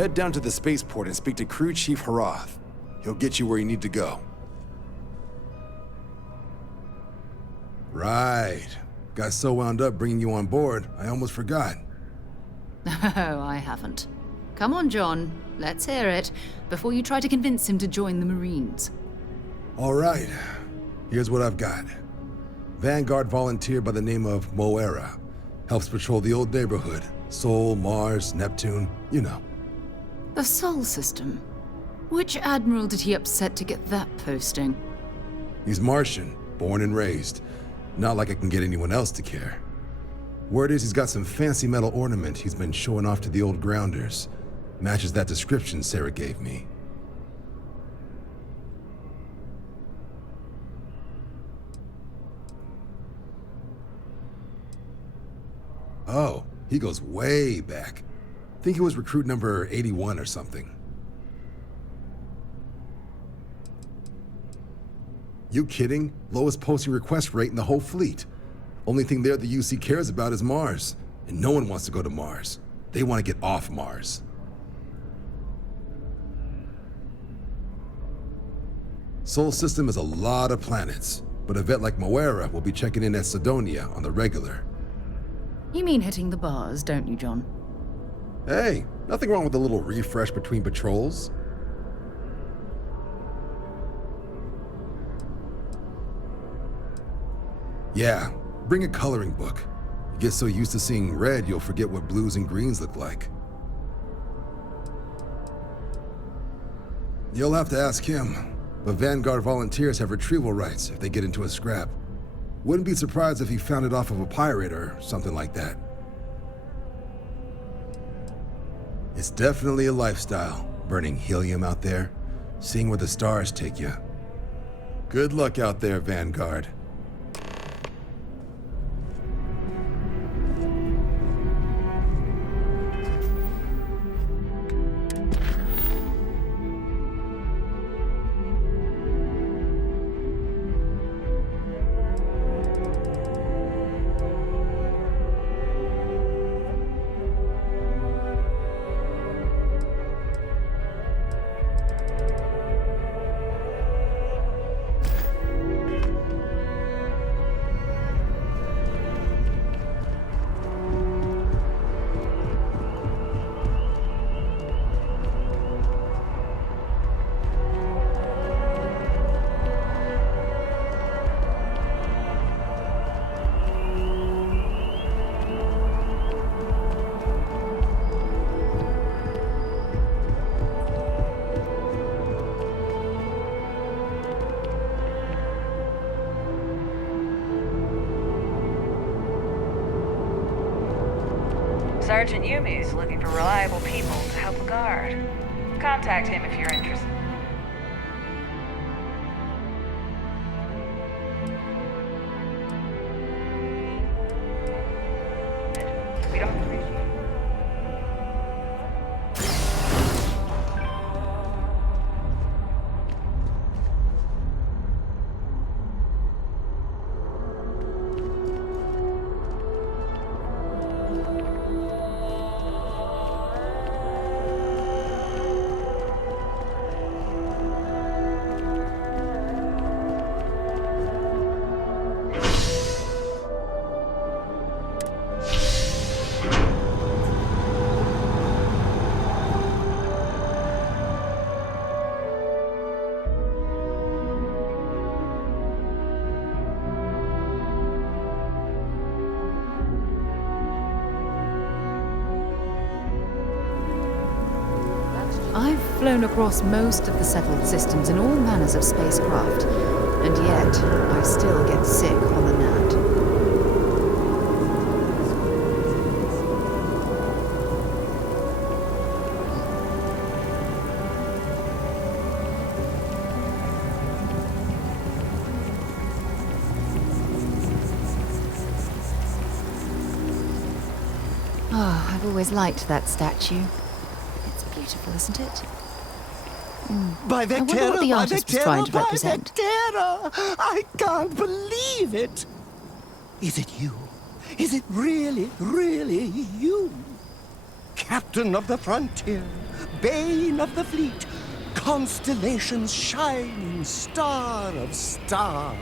Head down to the spaceport and speak to Crew Chief Harath. He'll get you where you need to go. Right. Got so wound up bringing you on board, I almost forgot. Oh, I haven't. Come on, John. Let's hear it, before you try to convince him to join the Marines. All right. Here's what I've got. Vanguard volunteer by the name of Moera. Helps patrol the old neighborhood. Sol, Mars, Neptune, you know. The Sol system? Which admiral did he upset to get that posting? He's Martian, born and raised. Not like I can get anyone else to care. Word is he's got some fancy metal ornament he's been showing off to the old grounders. Matches that description Sarah gave me. Oh, he goes way back. Think he was recruit number 81 or something. You kidding? Lowest posting request rate in the whole fleet. Only thing there the UC cares about is Mars. And no one wants to go to Mars. They want to get off Mars. Sol system is a lot of planets, but a vet like Moera will be checking in at Sidonia on the regular. You mean hitting the bars, don't you, John? Hey, nothing wrong with a little refresh between patrols. Yeah, bring a coloring book. You get so used to seeing red, you'll forget what blues and greens look like. You'll have to ask him, but Vanguard volunteers have retrieval rights if they get into a scrap. Wouldn't be surprised if he found it off of a pirate or something like that. It's definitely a lifestyle, burning helium out there, seeing where the stars take you. Good luck out there, Vanguard. Sergeant Yumi's looking for reliable people to help a guard. Contact him if you're interested. We don't appreciate it. I've flown across most of the settled systems in all manners of spacecraft, and yet I still get sick on the Nat. Oh, I've always liked that statue. It's beautiful, isn't it? By I wonder Vectera, what the by artist was Vectera, trying to by represent. Vectera! I can't believe it! Is it you? Is it really, really you? Captain of the frontier, bane of the fleet, constellation's shining star of stars.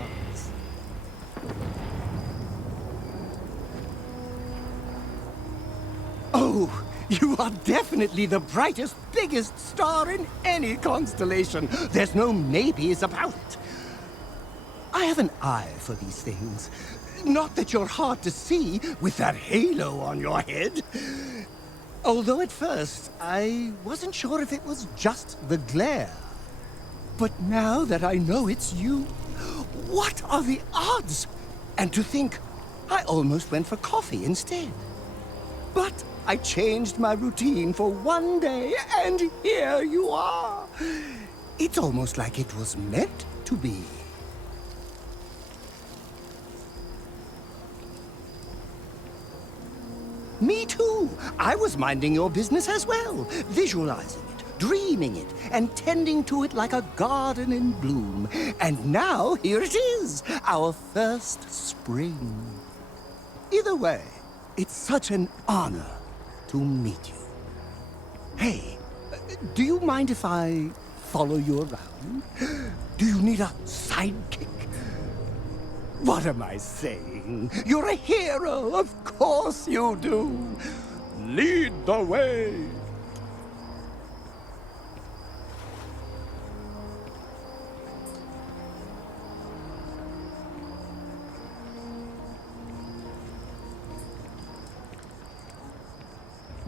Oh, you are definitely the brightest, biggest star in any constellation. There's no maybes about it. I have an eye for these things. Not that you're hard to see with that halo on your head. Although at first, I wasn't sure if it was just the glare. But now that I know it's you, what are the odds? And to think, I almost went for coffee instead. But I changed my routine for one day, and here you are. It's almost like it was meant to be. Me too. I was minding your business as well, visualizing it, dreaming it, and tending to it like a garden in bloom. And now, here it is, our first spring. Either way, it's such an honor to meet you. Hey, do you mind if I follow you around? Do you need a sidekick? What am I saying? You're a hero, of course you do. Lead the way.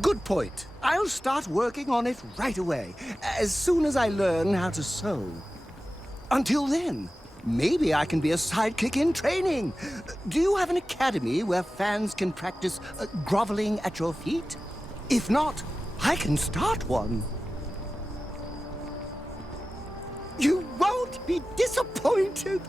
Good point. I'll start working on it right away, as soon as I learn how to sew. Until then, maybe I can be a sidekick in training. Do you have an academy where fans can practice groveling at your feet? If not, I can start one. You won't be disappointed.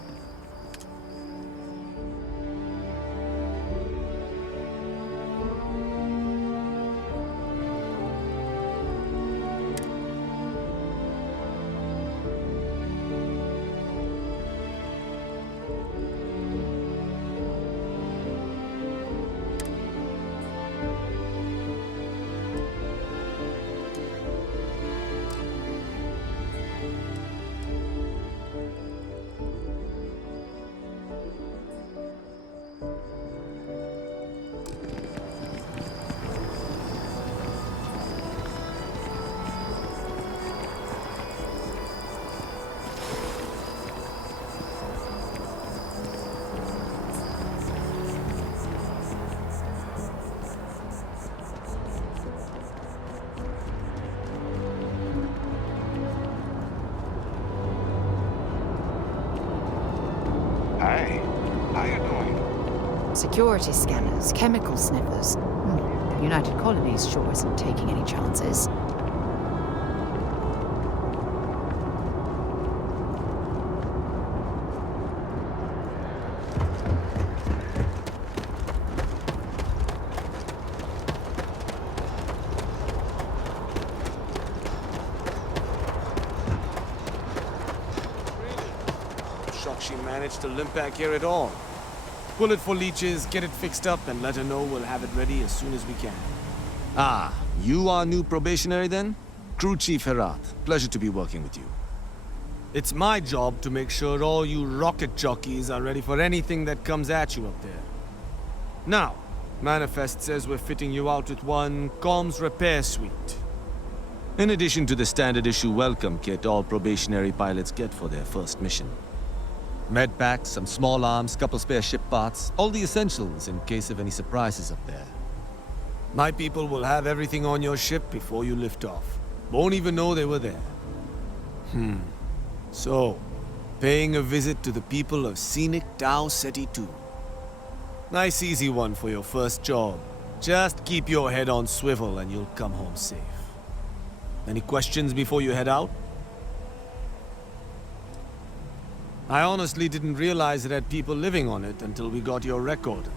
Hi, how you doing? Security scanners, chemical sniffers. The United Colonies sure isn't taking any chances. Shocked she managed to limp back here at all. Pull it for leeches, get it fixed up, and let her know we'll have it ready as soon as we can. Ah, you are new probationary then? Crew Chief Herat. Pleasure to be working with you. It's my job to make sure all you rocket jockeys are ready for anything that comes at you up there. Now, Manifest says we're fitting you out with one comms repair suite. In addition to the standard issue welcome kit all probationary pilots get for their first mission. Med packs, some small arms, couple spare ship parts, all the essentials in case of any surprises up there. My people will have everything on your ship before you lift off. Won't even know they were there. So, paying a visit to the people of scenic Tau Ceti 2. Nice easy one for your first job. Just keep your head on swivel and you'll come home safe. Any questions before you head out? I honestly didn't realize it had people living on it until we got your record.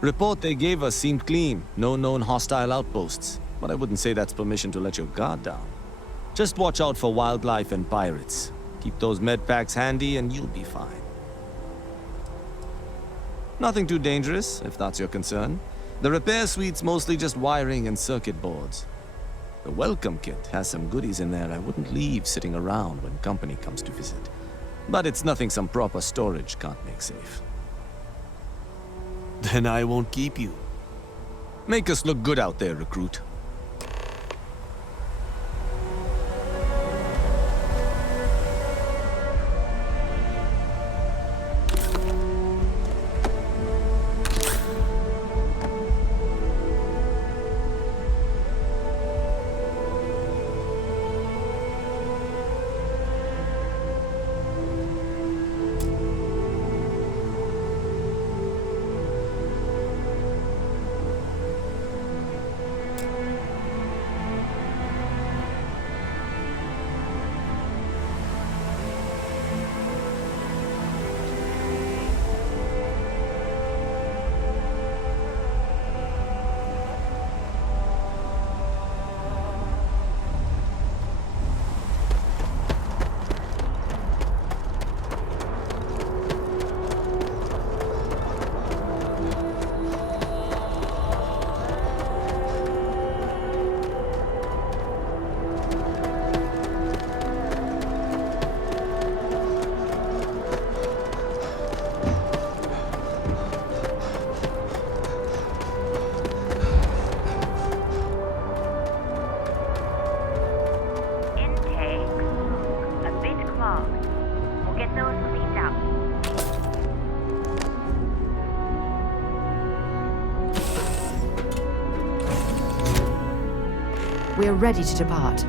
Report they gave us seemed clean, no known hostile outposts. But I wouldn't say that's permission to let your guard down. Just watch out for wildlife and pirates. Keep those med packs handy and you'll be fine. Nothing too dangerous, if that's your concern. The repair suite's mostly just wiring and circuit boards. The welcome kit has some goodies in there I wouldn't leave sitting around when company comes to visit. But it's nothing some proper storage can't make safe. Then I won't keep you. Make us look good out there, recruit. We are ready to depart.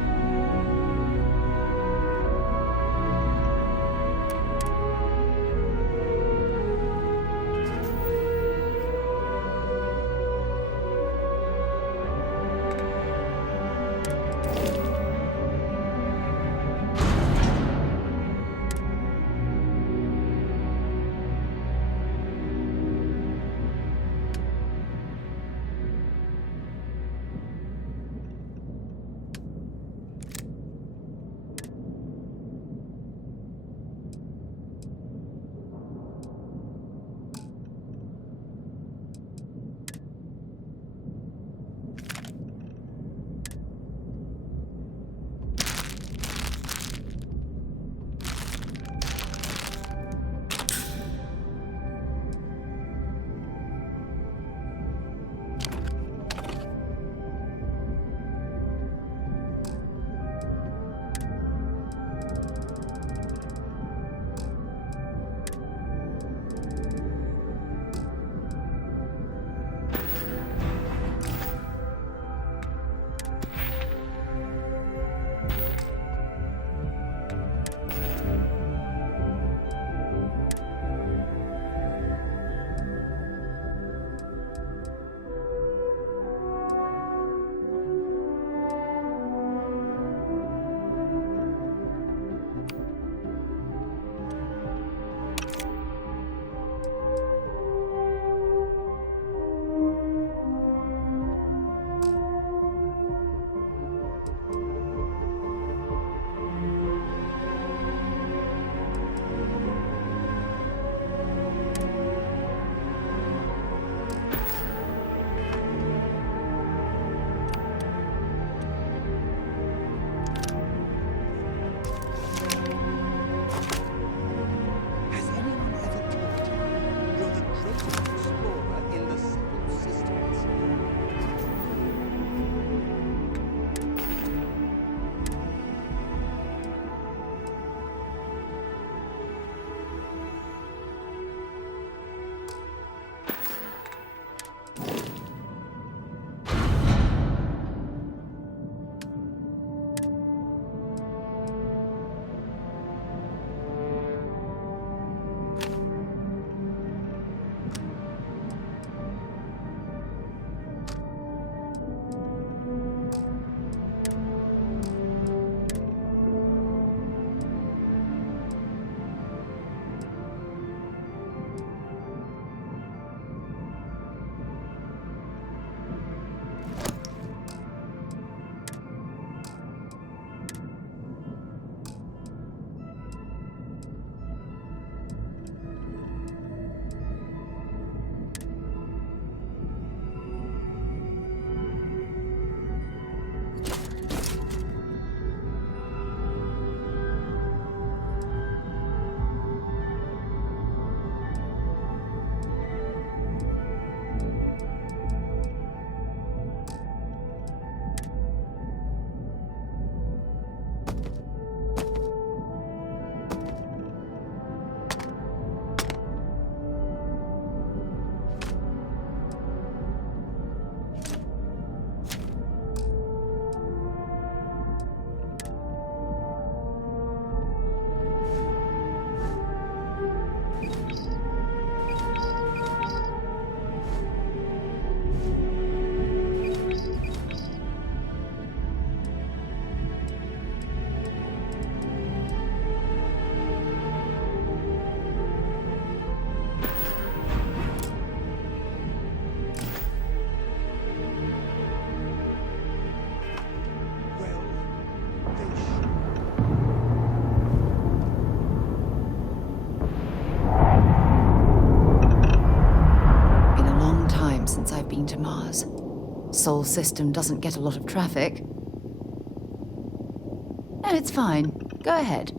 Sol system doesn't get a lot of traffic. No, it's fine. Go ahead.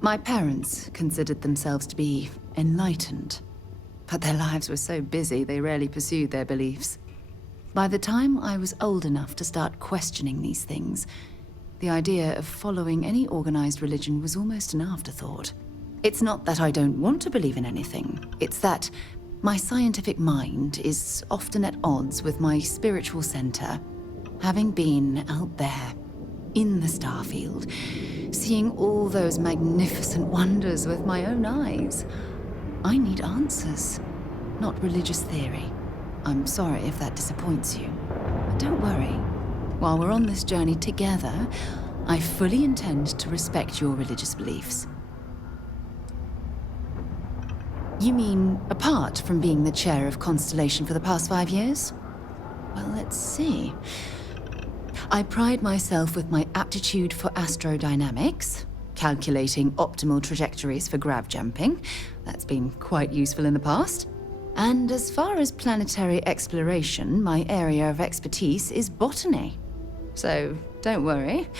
My parents considered themselves to be enlightened, but their lives were so busy they rarely pursued their beliefs. By the time I was old enough to start questioning these things, the idea of following any organized religion was almost an afterthought. It's not that I don't want to believe in anything, it's that my scientific mind is often at odds with my spiritual center. Having been out there, in the Starfield, seeing all those magnificent wonders with my own eyes, I need answers, not religious theory. I'm sorry if that disappoints you. But don't worry. While we're on this journey together, I fully intend to respect your religious beliefs. You mean apart from being the chair of Constellation for the past 5 years? Well, let's see. I pride myself with my aptitude for astrodynamics, calculating optimal trajectories for grav jumping. That's been quite useful in the past. And as far as planetary exploration, my area of expertise is botany. So don't worry,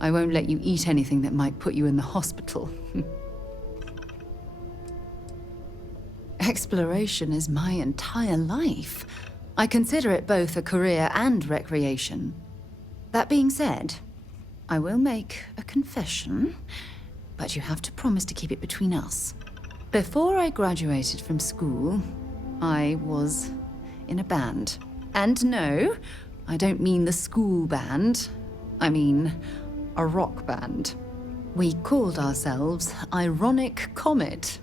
I won't let you eat anything that might put you in the hospital. Exploration is my entire life. I consider it both a career and recreation. That being said, I will make a confession, but you have to promise to keep it between us. Before I graduated from school, I was in a band. And no, I don't mean the school band. I mean a rock band. We called ourselves Ironic Comet.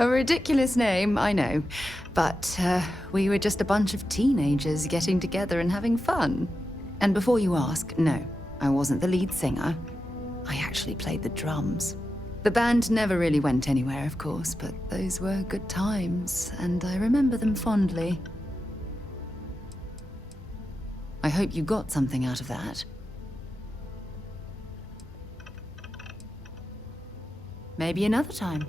A ridiculous name, I know. But we were just a bunch of teenagers getting together and having fun. And before you ask, no, I wasn't the lead singer. I actually played the drums. The band never really went anywhere, of course, but those were good times, and I remember them fondly. I hope you got something out of that. Maybe another time.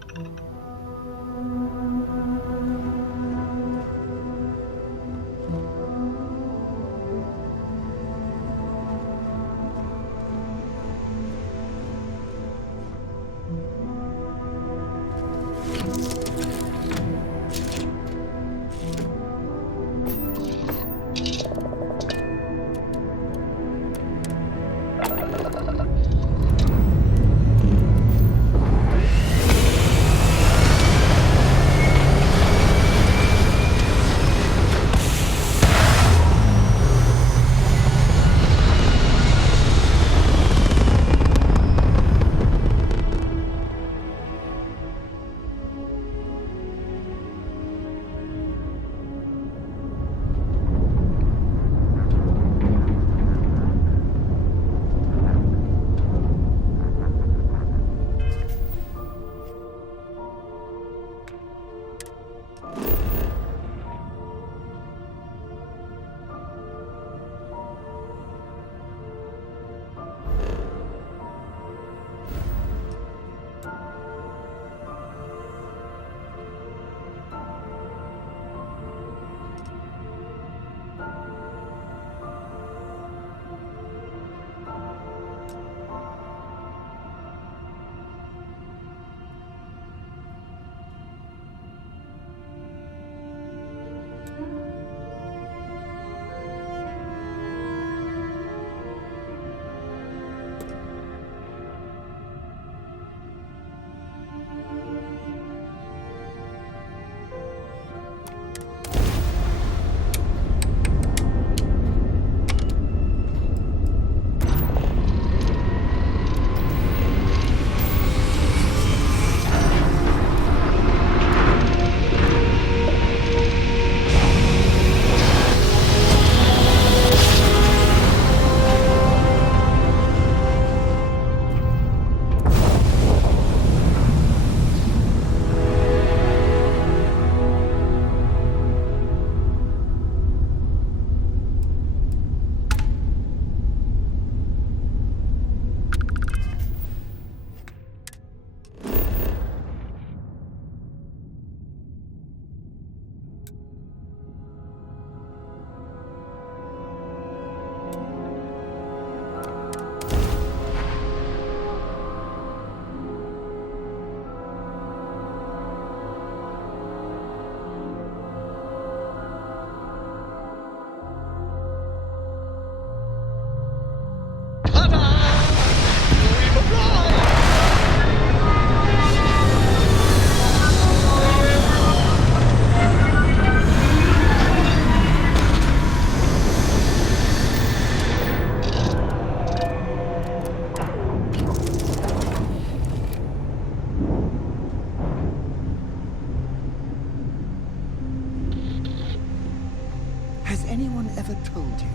anyone ever told you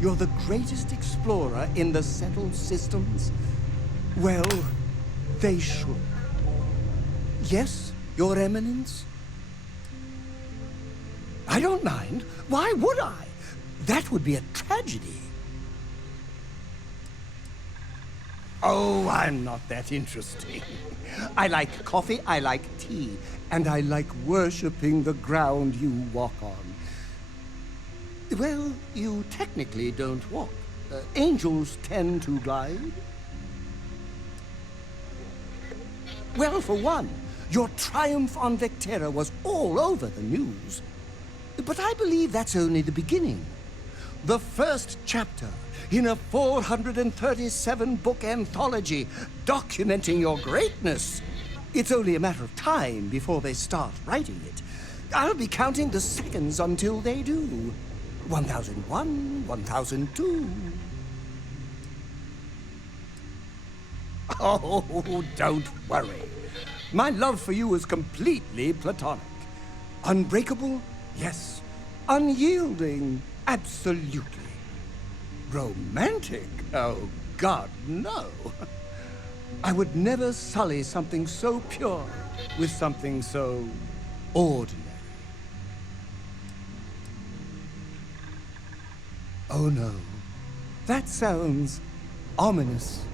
you're the greatest explorer in the settled systems? Well, they should. Yes, Your Eminence? I don't mind. Why would I? That would be a tragedy. Oh, I'm not that interesting. I like coffee, I like tea, and I like worshipping the ground you walk on. Well, you technically don't walk. Angels tend to glide. Well, for one, your triumph on Vectera was all over the news. But I believe that's only the beginning. The first chapter in a 437-book anthology documenting your greatness. It's only a matter of time before they start writing it. I'll be counting the seconds until they do. 1001, 1002. Oh, don't worry. My love for you is completely platonic. Unbreakable? Yes. Unyielding? Absolutely. Romantic? Oh, God, no. I would never sully something so pure with something so ordinary. Oh, no. That sounds ominous.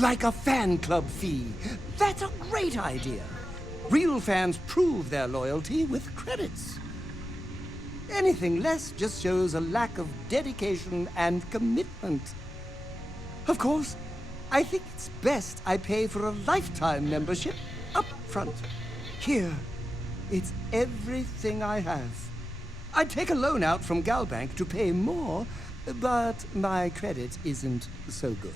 Like a fan club fee. That's a great idea. Real fans prove their loyalty with credits. Anything less just shows a lack of dedication and commitment. Of course, I think it's best I pay for a lifetime membership up front. Here, it's everything I have. I'd take a loan out from Galbank to pay more, but my credit isn't so good.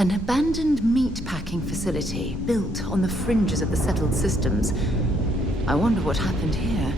An abandoned meat-packing facility built on the fringes of the settled systems. I wonder what happened here.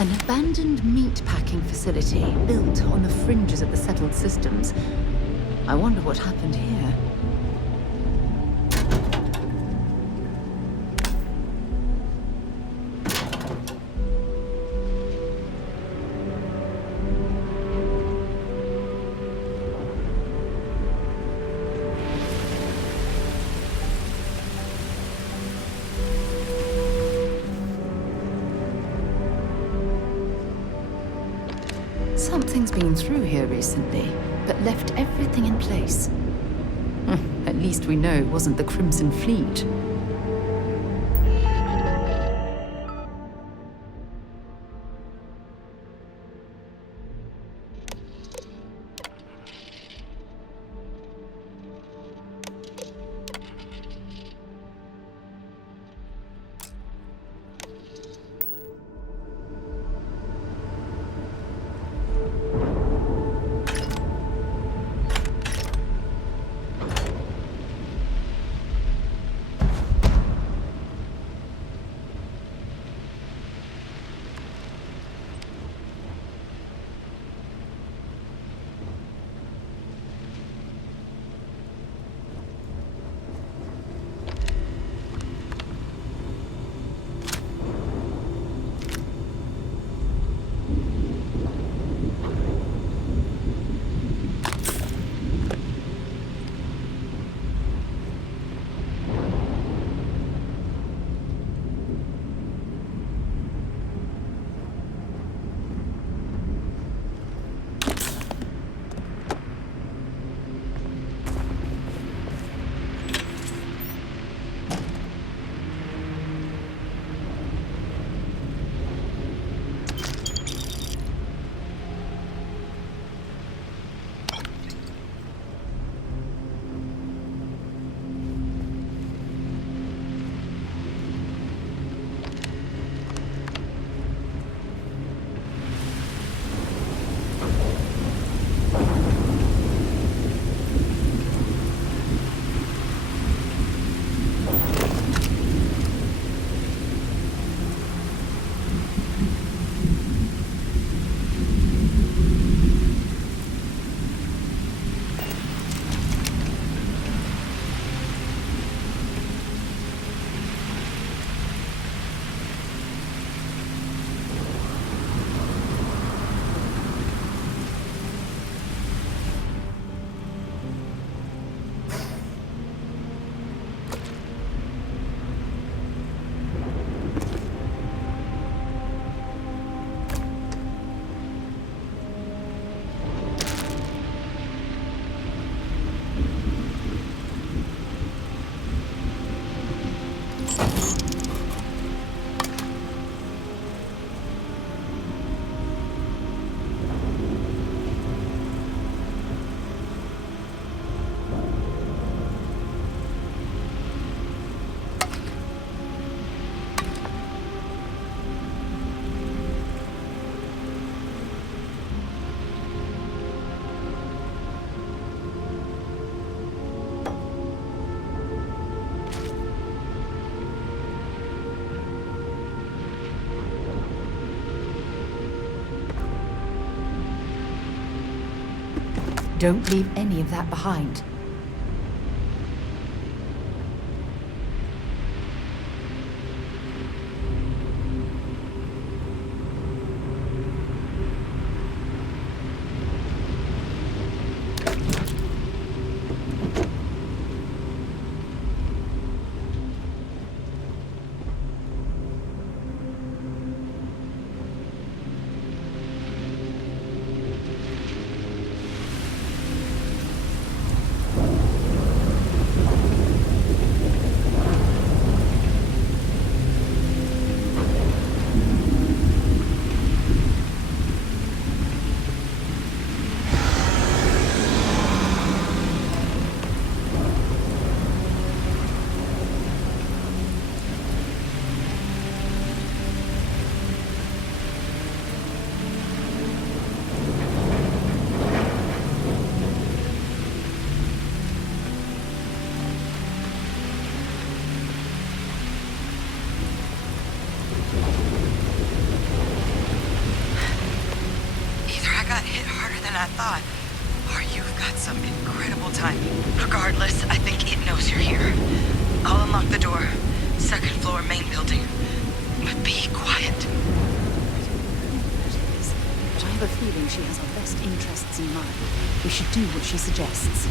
An abandoned meat-packing facility built on the fringes of the settled systems. I wonder what happened here. Something's been through here recently, but left everything in place. At least we know it wasn't the Crimson Fleet. Don't leave any of that behind. I thought. Or you've got some incredible timing. Regardless, I think it knows you're here. I'll unlock the door. Second floor, main building. But be quiet. I don't know who that is, but I have a feeling she has our best interests in mind. We should do what she suggests.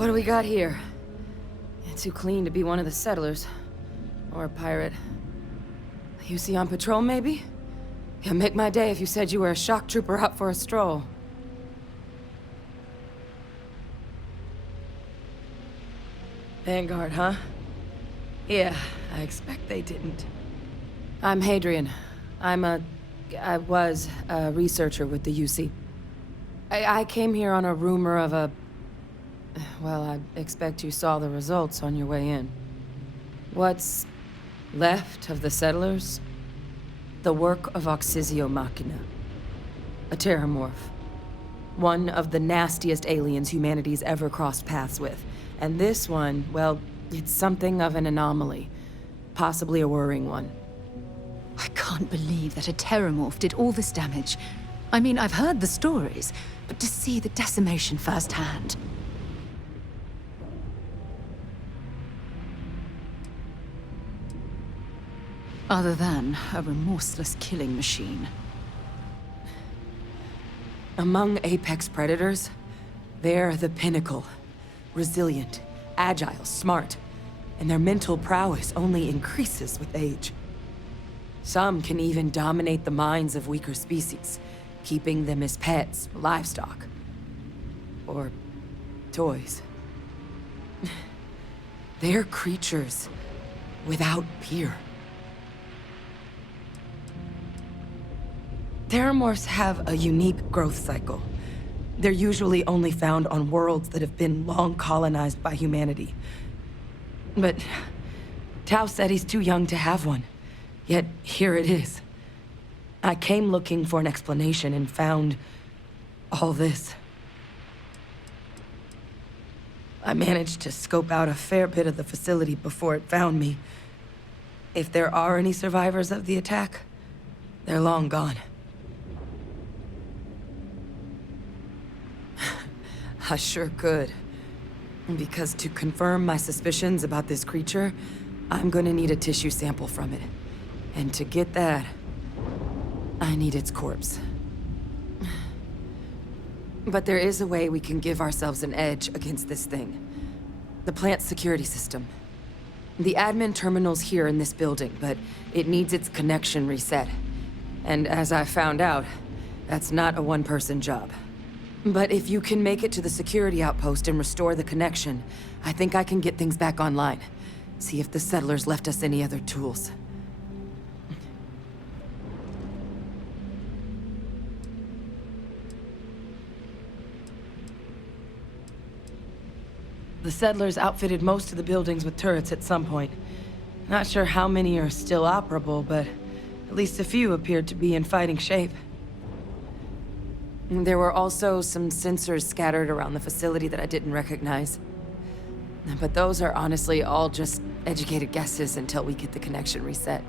What do we got here? Too clean to be one of the settlers. Or a pirate. You see on patrol, maybe? Yeah, make my day if you said you were a shock trooper out for a stroll. Vanguard, huh? Yeah, I expect they didn't. I'm Hadrian. I was a researcher with the UC. I came here on a rumor of a... Well, I expect you saw the results on your way in. What's left of the settlers? The work of Oxysio Machina. A terramorph. One of the nastiest aliens humanity's ever crossed paths with. And this one, well, it's something of an anomaly. Possibly a worrying one. I can't believe that a terramorph did all this damage. I mean, I've heard the stories, but to see the decimation firsthand... Other than a remorseless killing machine. Among apex predators, they're the pinnacle. Resilient, agile, smart, and their mental prowess only increases with age. Some can even dominate the minds of weaker species, keeping them as pets, livestock, or toys. They're creatures without peer. Terramorphs have a unique growth cycle. They're usually only found on worlds that have been long colonized by humanity. But Tao said he's too young to have one. Yet here it is. I came looking for an explanation and found all this. I managed to scope out a fair bit of the facility before it found me. If there are any survivors of the attack, they're long gone. I sure could. Because to confirm my suspicions about this creature, I'm gonna need a tissue sample from it. And to get that, I need its corpse. But there is a way we can give ourselves an edge against this thing. The plant's security system. The admin terminal's here in this building, but it needs its connection reset. And as I found out, that's not a one-person job. But if you can make it to the security outpost and restore the connection, I think I can get things back online. See if the settlers left us any other tools. The settlers outfitted most of the buildings with turrets at some point. Not sure how many are still operable, but at least a few appeared to be in fighting shape. There were also some sensors scattered around the facility that I didn't recognize. But those are honestly all just educated guesses until we get the connection reset.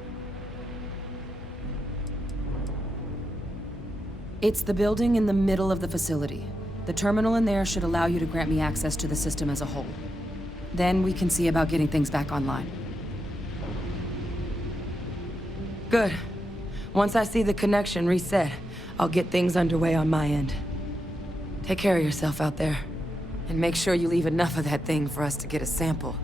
It's the building in the middle of the facility. The terminal in there should allow you to grant me access to the system as a whole. Then we can see about getting things back online. Good. Once I see the connection reset, I'll get things underway on my end. Take care of yourself out there. And make sure you leave enough of that thing for us to get a sample.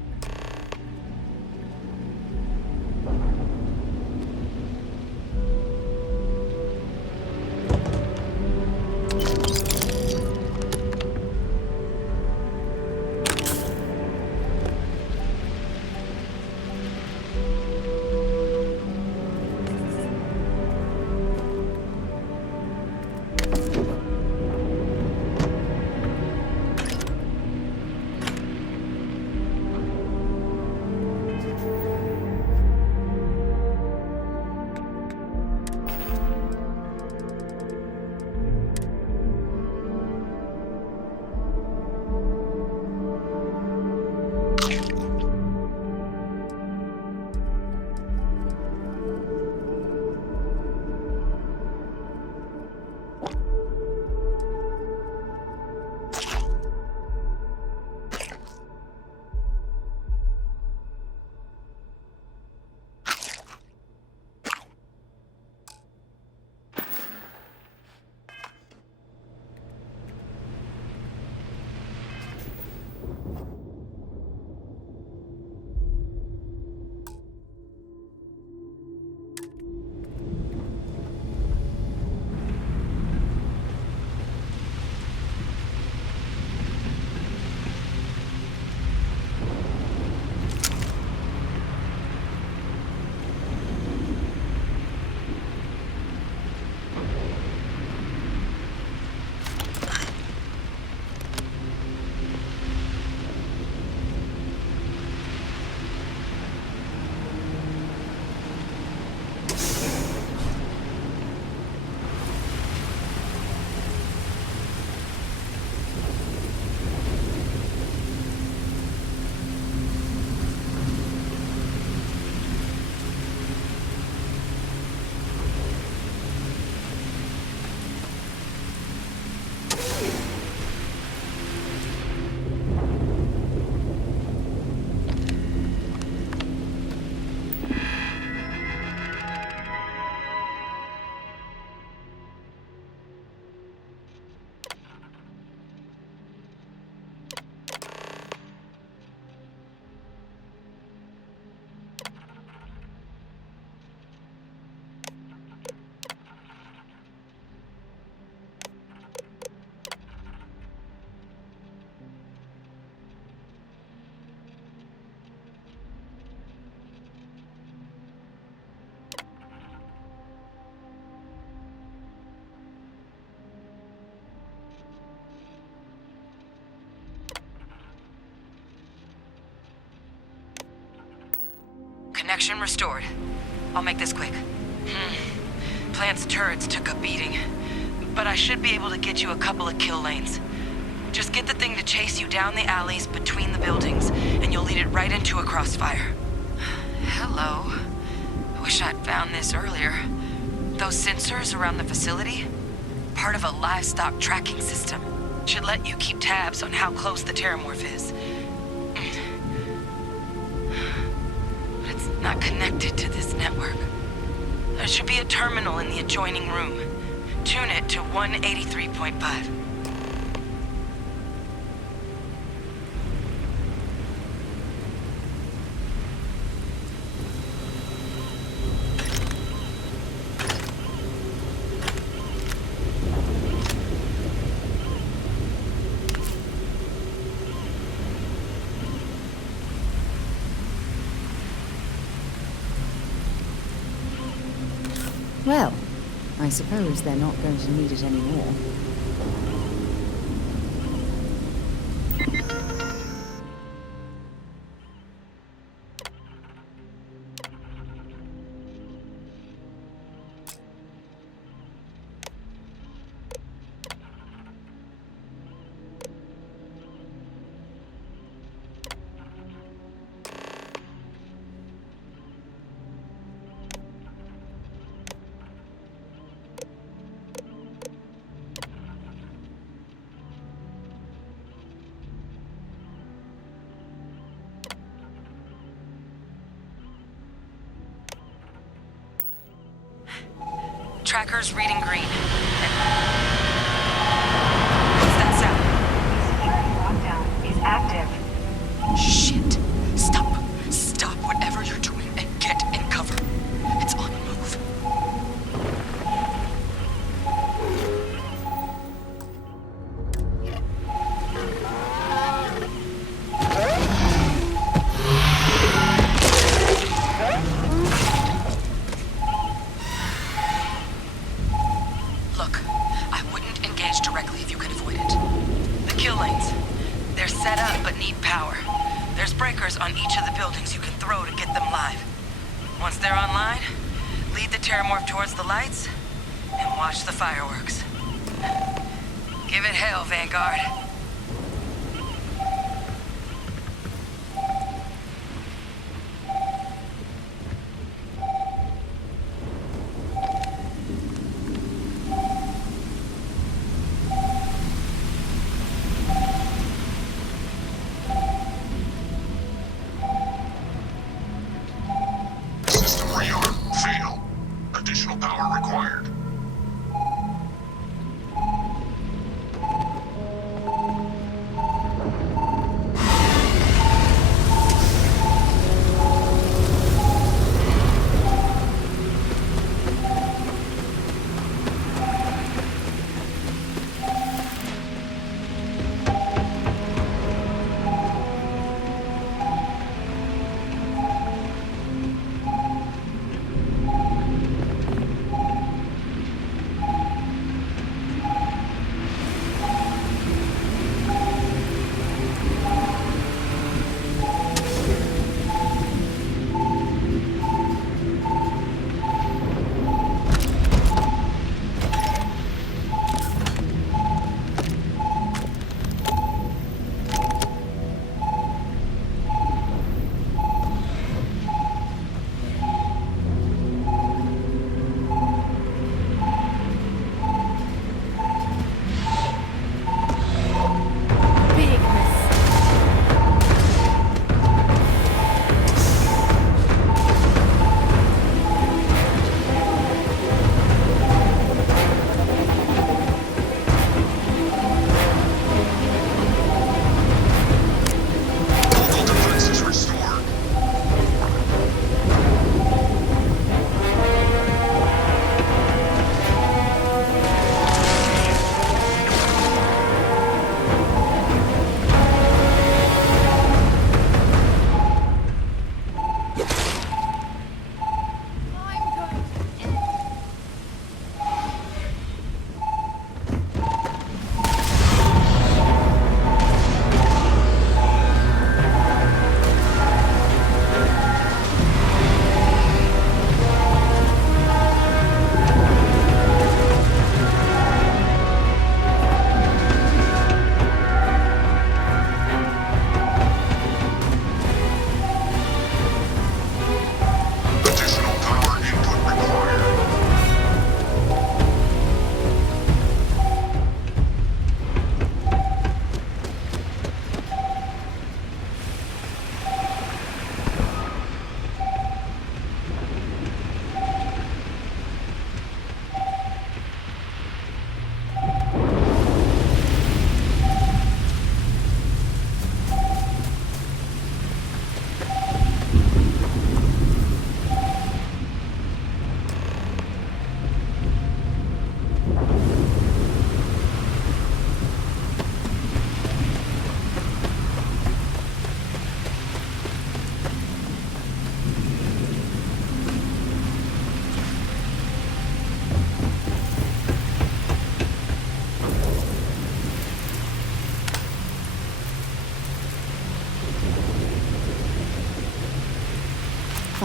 Traction restored. I'll make this quick. Plant's turrets took a beating, but I should be able to get you a couple of kill lanes. Just get the thing to chase you down the alleys between the buildings, and you'll lead it right into a crossfire. Hello. I wish I'd found this earlier. Those sensors around the facility? Part of a livestock tracking system. Should let you keep tabs on how close the terramorph is. But it's not connected to this network. There should be a terminal in the adjoining room. Tune it to 183.5. Well, I suppose they're not going to need it anymore. Tracker's reading green. What's that sound? Security lockdown is active. Shit. Stop. Stop whatever you're doing and get in cover. It's on the move. Look, I wouldn't engage directly if you could avoid it. The kill lanes. They're set up but need power. There's breakers on each of the buildings you can throw to get them live. Once they're online, lead the terramorph towards the lights and watch the fireworks. Give it hell, Vanguard. System rearm. Fail. Additional power required.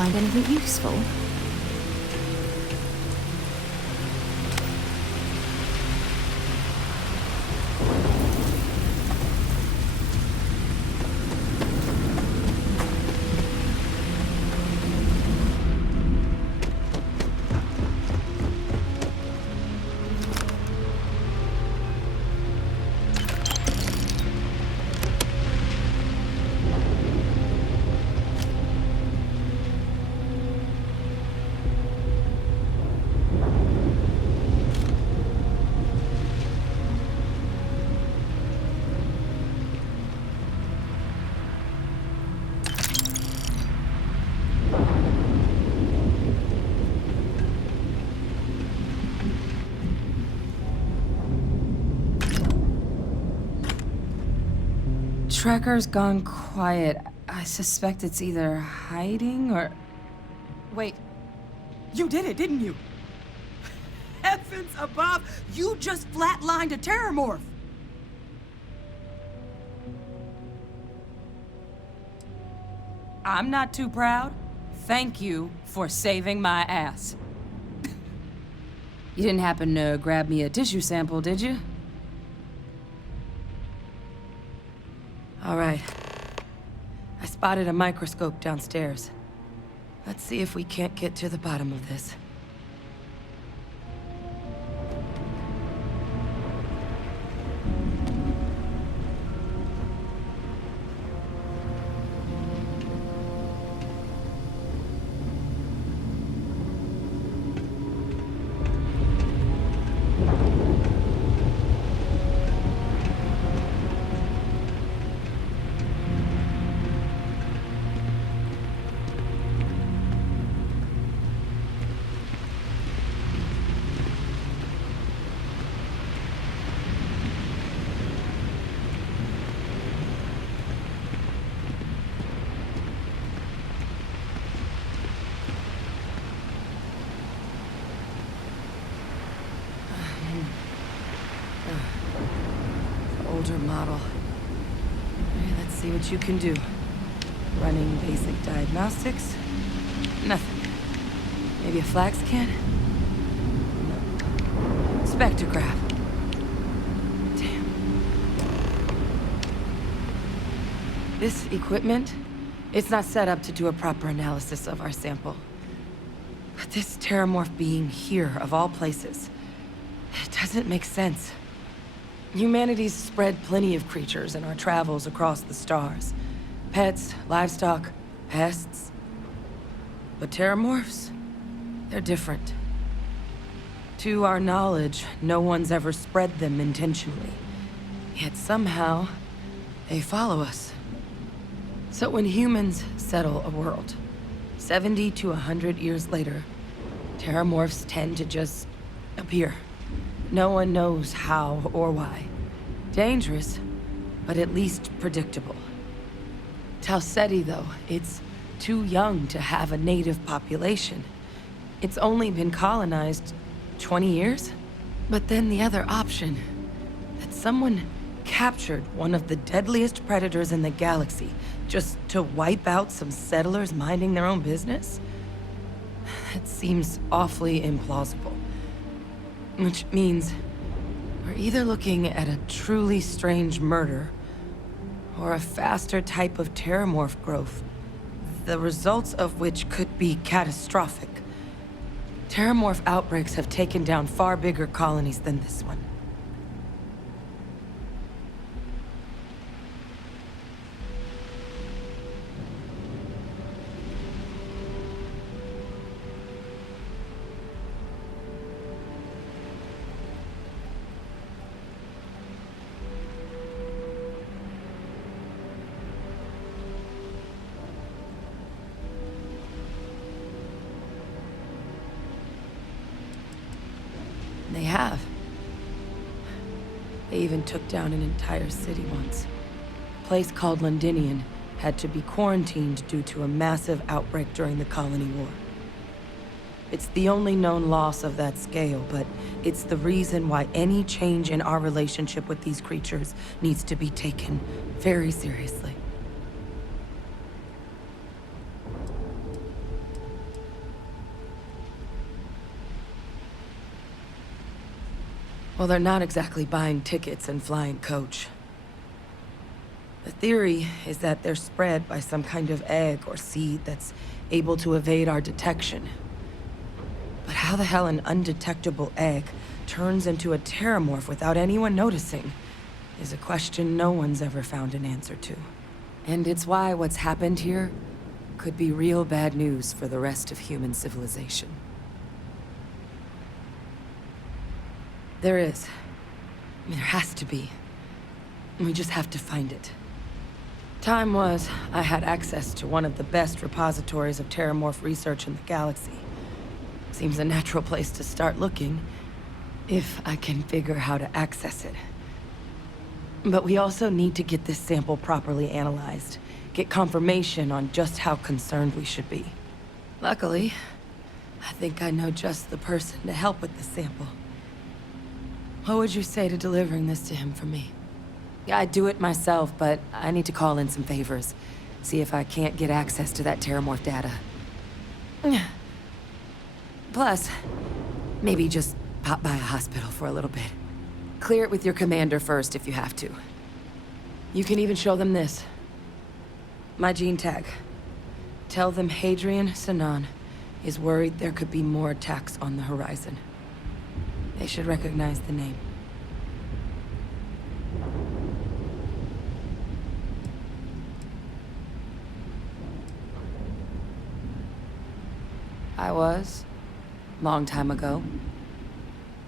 find anything useful? Tracker's gone quiet. I suspect it's either hiding or... Wait. You did it, didn't you? Heavens above! You just flatlined a terramorph! I'm not too proud. Thank you for saving my ass. You didn't happen to grab me a tissue sample, did you? All right. I spotted a microscope downstairs. Let's see if we can't get to the bottom of this. Older model. Okay, let's see what you can do. Running basic diagnostics. Nothing. Maybe a flax can? No. Spectrograph. Damn. This equipment, it's not set up to do a proper analysis of our sample. But this terramorph being here, of all places, it doesn't make sense. Humanity's spread plenty of creatures in our travels across the stars. Pets, livestock, pests. But terramorphs, they're different. To our knowledge, no one's ever spread them intentionally. Yet somehow, they follow us. So when humans settle a world, 70 to 100 years later, terramorphs tend to just appear. No one knows how or why. Dangerous, but at least predictable. Talseti, though, it's too young to have a native population. It's only been colonized 20 years? But then the other option, that someone captured one of the deadliest predators in the galaxy just to wipe out some settlers minding their own business? That seems awfully implausible. Which means we're either looking at a truly strange murder or a faster type of terramorph growth, the results of which could be catastrophic. Terramorph outbreaks have taken down far bigger colonies than this one. They have. They even took down an entire city once. A place called Londinian had to be quarantined due to a massive outbreak during the Colony War. It's the only known loss of that scale, but it's the reason why any change in our relationship with these creatures needs to be taken very seriously. Well, they're not exactly buying tickets and flying coach. The theory is that they're spread by some kind of egg or seed that's able to evade our detection. But how the hell an undetectable egg turns into a terramorph without anyone noticing is a question no one's ever found an answer to. And it's why what's happened here could be real bad news for the rest of human civilization. There is. I mean, there has to be. We just have to find it. Time was, I had access to one of the best repositories of terramorph research in the galaxy. Seems a natural place to start looking, if I can figure how to access it. But we also need to get this sample properly analyzed, get confirmation on just how concerned we should be. Luckily, I think I know just the person to help with the sample. What would you say to delivering this to him for me? Yeah, I'd do it myself, but I need to call in some favors. See if I can't get access to that terramorph data. Plus, maybe just pop by a hospital for a little bit. Clear it with your commander first if you have to. You can even show them this. My gene tag. Tell them Hadrian Sinan is worried there could be more attacks on the horizon. They should recognize the name. I was. Long time ago.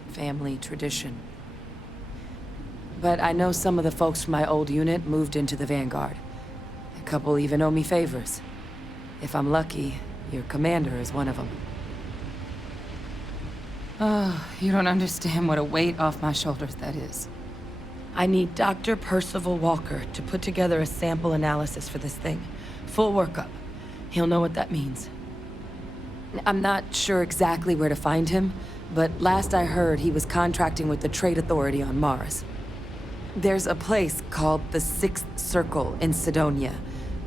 Family tradition. But I know some of the folks from my old unit moved into the Vanguard. A couple even owe me favors. If I'm lucky, your commander is one of them. Oh, you don't understand what a weight off my shoulders that is. I need Dr. Percival Walker to put together a sample analysis for this thing. Full workup. He'll know what that means. I'm not sure exactly where to find him, but last I heard he was contracting with the Trade Authority on Mars. There's a place called the Sixth Circle in Sidonia.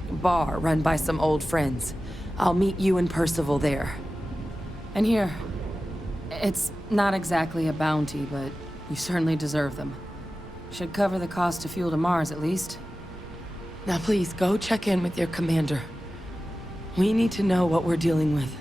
A bar run by some old friends. I'll meet you and Percival there. And here, it's not exactly a bounty, but you certainly deserve them. Should cover the cost of fuel to Mars, at least. Now please, go check in with your commander. We need to know what we're dealing with.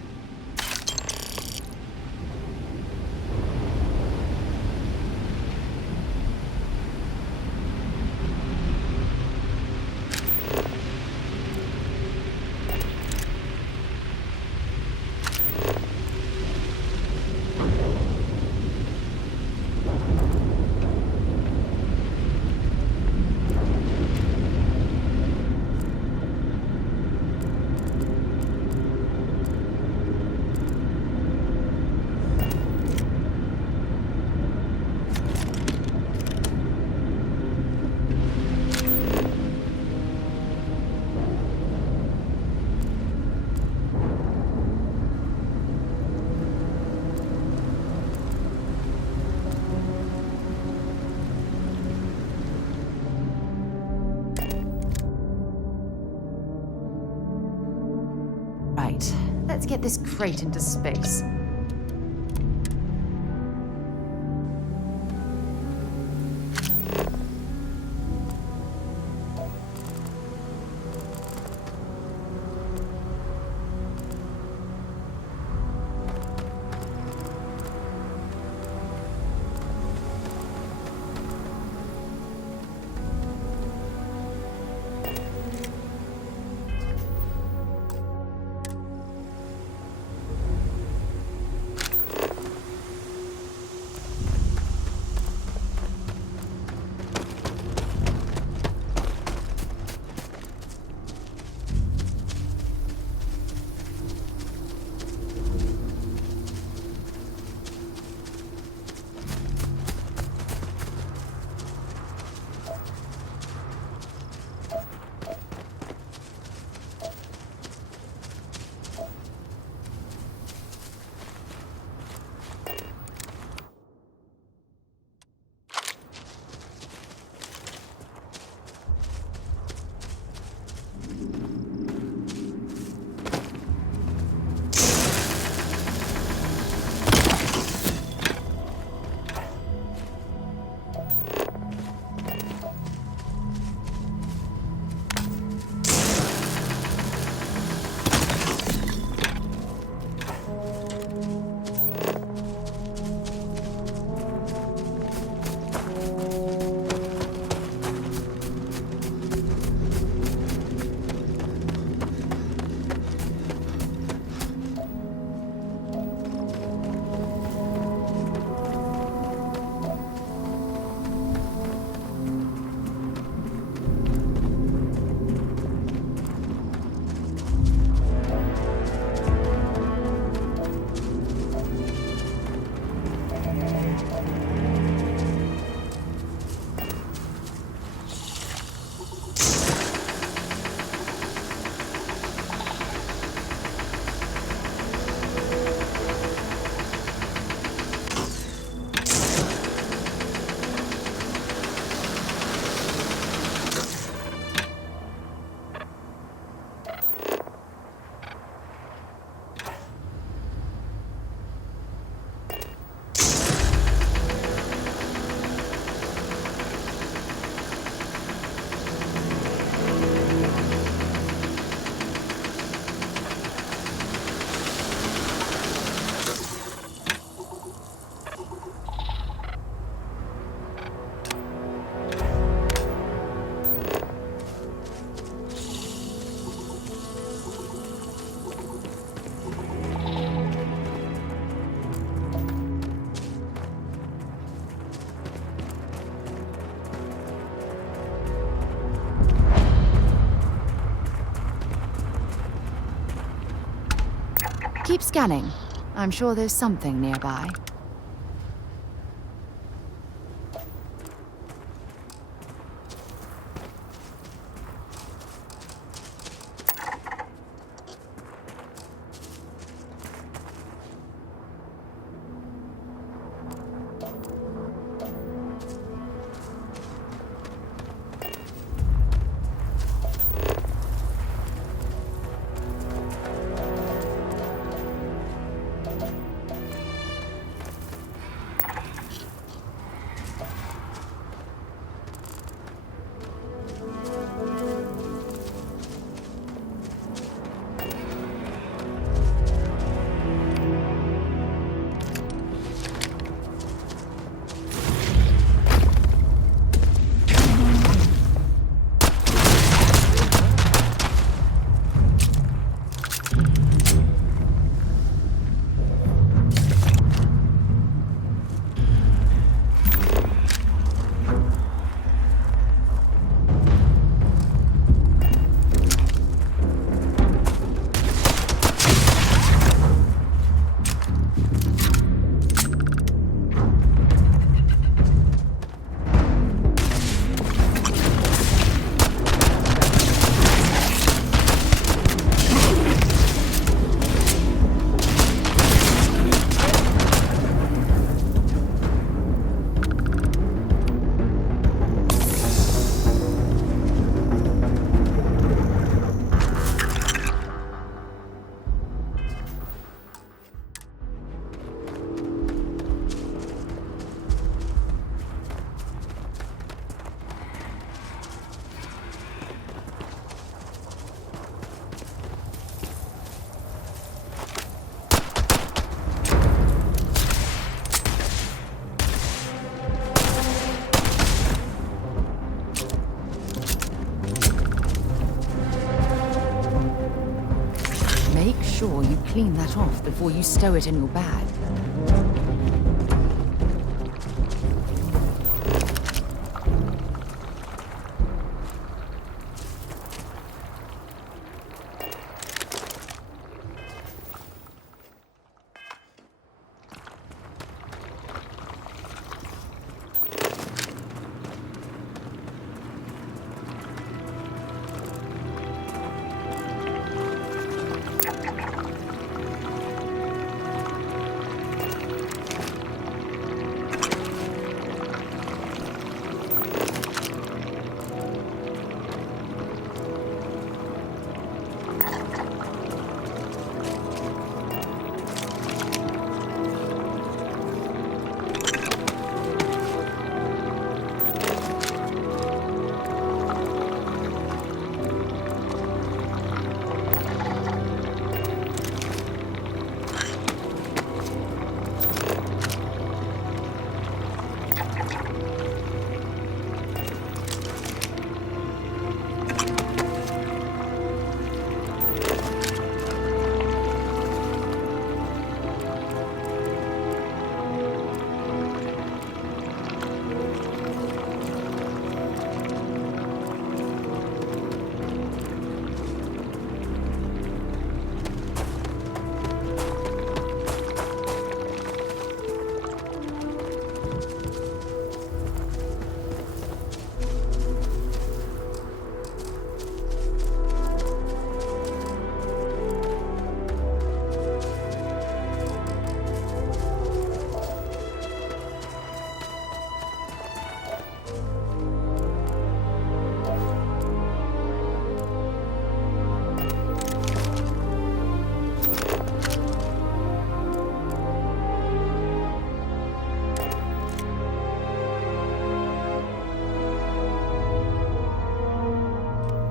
Right. Let's get this crate into space. Keep scanning. I'm sure there's something nearby. Make sure you clean that off before you stow it in your bag.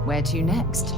Where to next?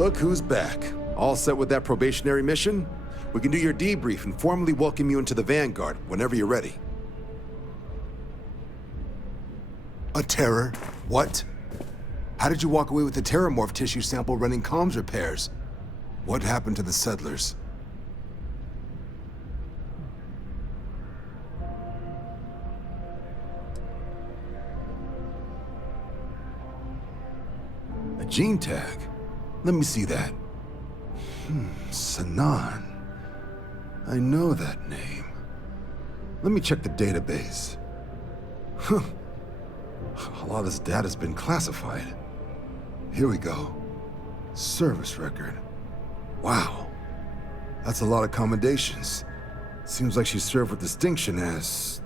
Look who's back. All set with that probationary mission? We can do your debrief and formally welcome you into the Vanguard whenever you're ready. A terror? What? How did you walk away with the terramorph tissue sample running comms repairs? What happened to the settlers? A gene tag? Let me see that. Sanan. I know that name. Let me check the database. Huh. A lot of this data's been classified. Here we go. Service record. Wow. That's a lot of commendations. Seems like she served with distinction as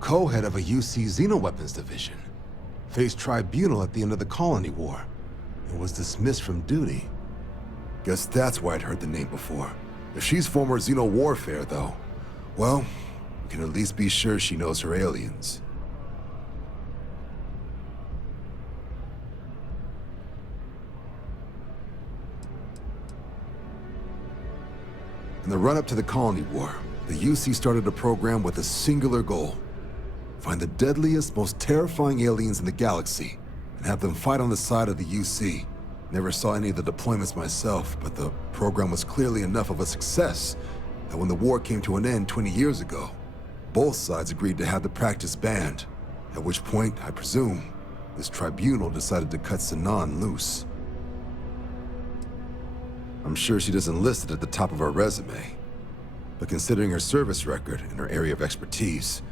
co-head of a UC Xenoweapons division. Faced tribunal at the end of the Colony War. And was dismissed from duty. Guess that's why I'd heard the name before. If she's former Xeno warfare, though, well, we can at least be sure she knows her aliens. In the run-up to the Colony War, the UC started a program with a singular goal. Find the deadliest, most terrifying aliens in the galaxy, and have them fight on the side of the UC. Never saw any of the deployments myself, but the program was clearly enough of a success that when the war came to an end 20 years ago, both sides agreed to have the practice banned, at which point, I presume, this tribunal decided to cut Sanan loose. I'm sure she doesn't list it at the top of her resume, but considering her service record and her area of expertise,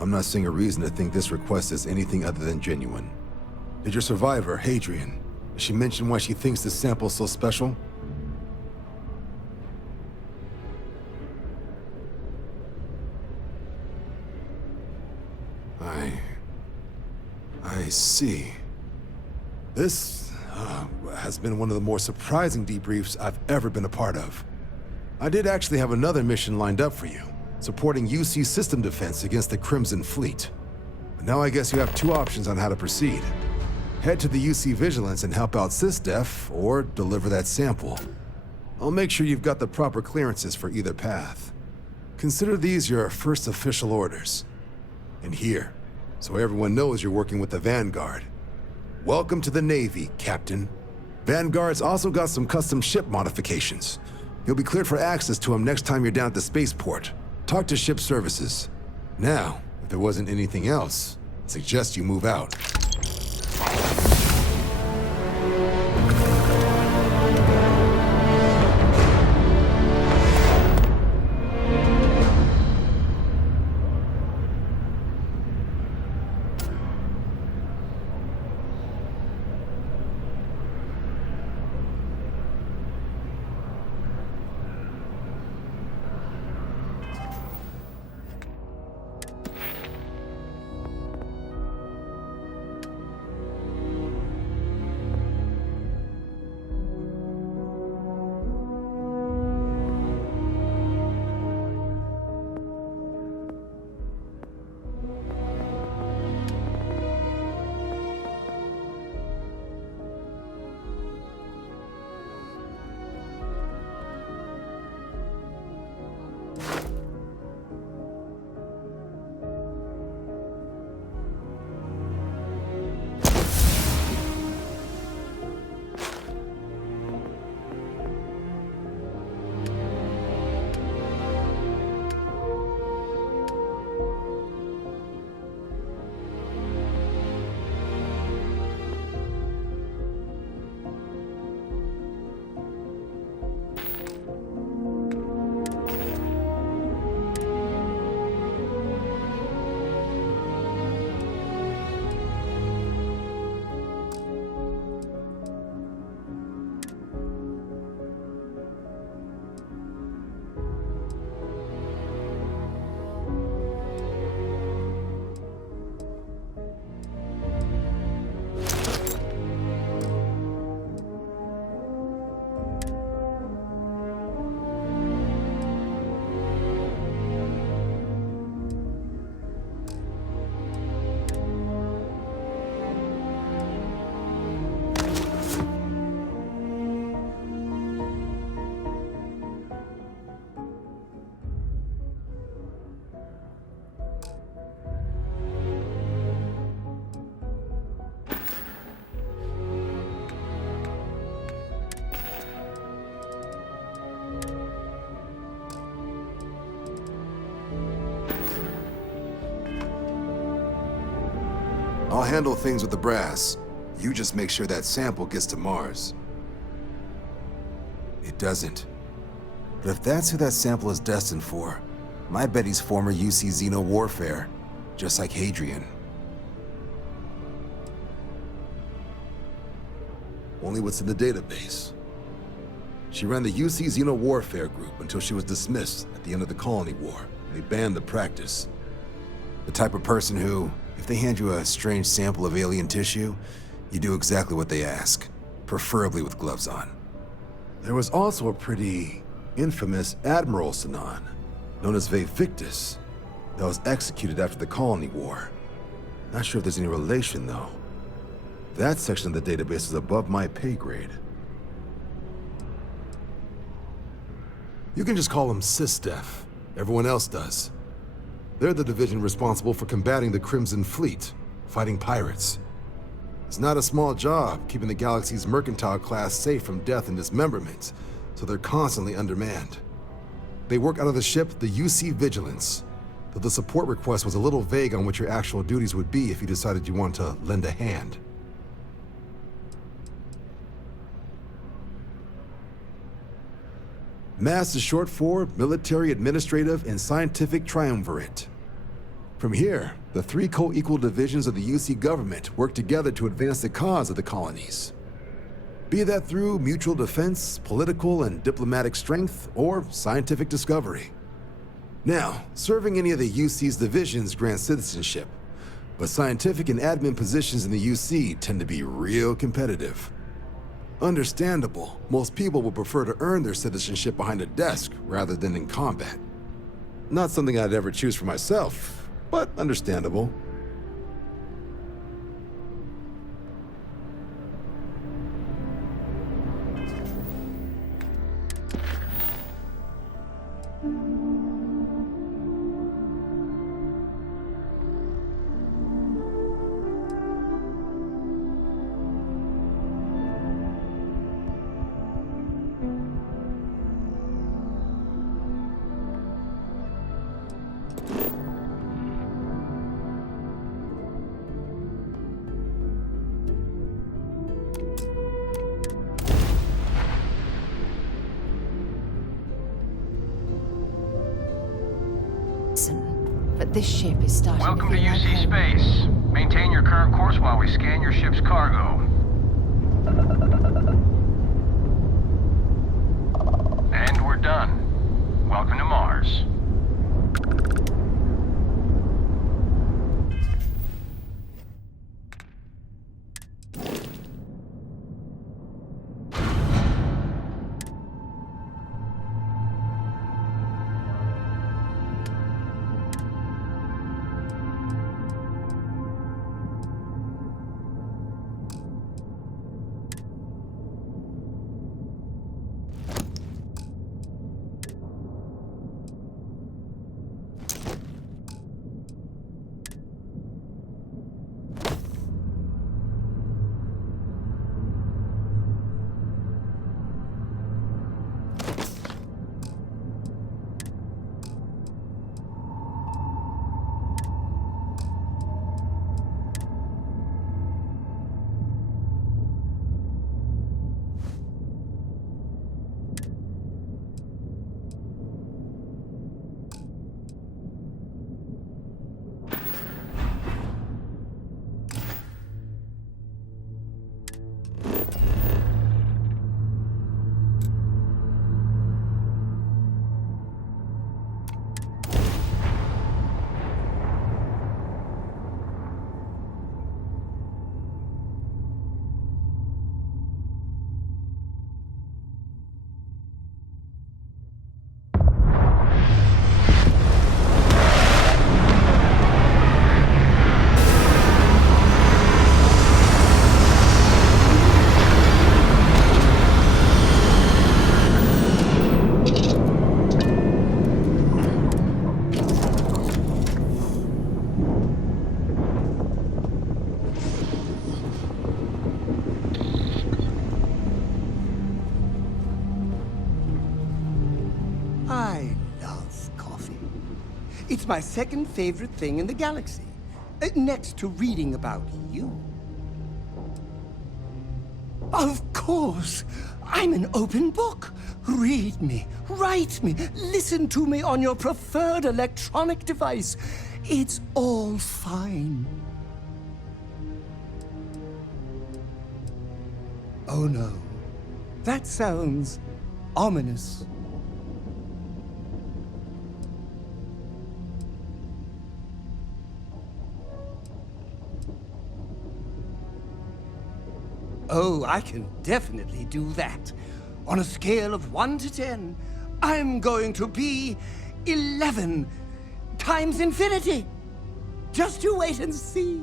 I'm not seeing a reason to think this request is anything other than genuine. Did your survivor, Hadrian, did she mention why she thinks this sample's so special? I see. This has been one of the more surprising debriefs I've ever been a part of. I did actually have another mission lined up for you, supporting UC system defense against the Crimson Fleet. But now I guess you have two options on how to proceed. Head to the UC Vigilance and help out SysDef, or deliver that sample. I'll make sure you've got the proper clearances for either path. Consider these your first official orders. And here, so everyone knows you're working with the Vanguard. Welcome to the Navy, Captain. Vanguard's also got some custom ship modifications. You'll be cleared for access to them next time you're down at the spaceport. Talk to ship services. Now, if there wasn't anything else, I suggest you move out. I'll handle things with the brass. You just make sure that sample gets to Mars. It doesn't. But if that's who that sample is destined for, my bet he's former UC Xeno Warfare, just like Hadrian. Only what's in the database. She ran the UC Xeno Warfare group until she was dismissed at the end of the Colony War. They banned the practice. The type of person who, if they hand you a strange sample of alien tissue, you do exactly what they ask, preferably with gloves on. There was also a pretty infamous Admiral Sinan, known as Victus, that was executed after the Colony War. Not sure if there's any relation, though. That section of the database is above my pay grade. You can just call them SysDef. Everyone else does. They're the division responsible for combating the Crimson Fleet, fighting pirates. It's not a small job keeping the galaxy's mercantile class safe from death and dismemberment, so they're constantly undermanned. They work out of the ship the UC Vigilance, though the support request was a little vague on what your actual duties would be if you decided you want to lend a hand. MASS is short for Military Administrative and Scientific Triumvirate. From here, the three co-equal divisions of the UC government work together to advance the cause of the colonies. Be that through mutual defense, political and diplomatic strength, or scientific discovery. Now, serving any of the UC's divisions grants citizenship, but scientific and admin positions in the UC tend to be real competitive. Understandable. Most people would prefer to earn their citizenship behind a desk rather than in combat. Not something I'd ever choose for myself, but understandable. But this ship is starting Welcome to feel like UC home. Space. Maintain your current course while we scan your ship's cargo. And we're done. Welcome to Mars. I love coffee. It's my second favorite thing in the galaxy. Next to reading about you. Of course! I'm an open book. Read me, write me, listen to me on your preferred electronic device. It's all fine. Oh no. That sounds ominous. Oh, I can definitely do that. On a scale of 1 to 10, I'm going to be 11 times infinity. Just you wait and see.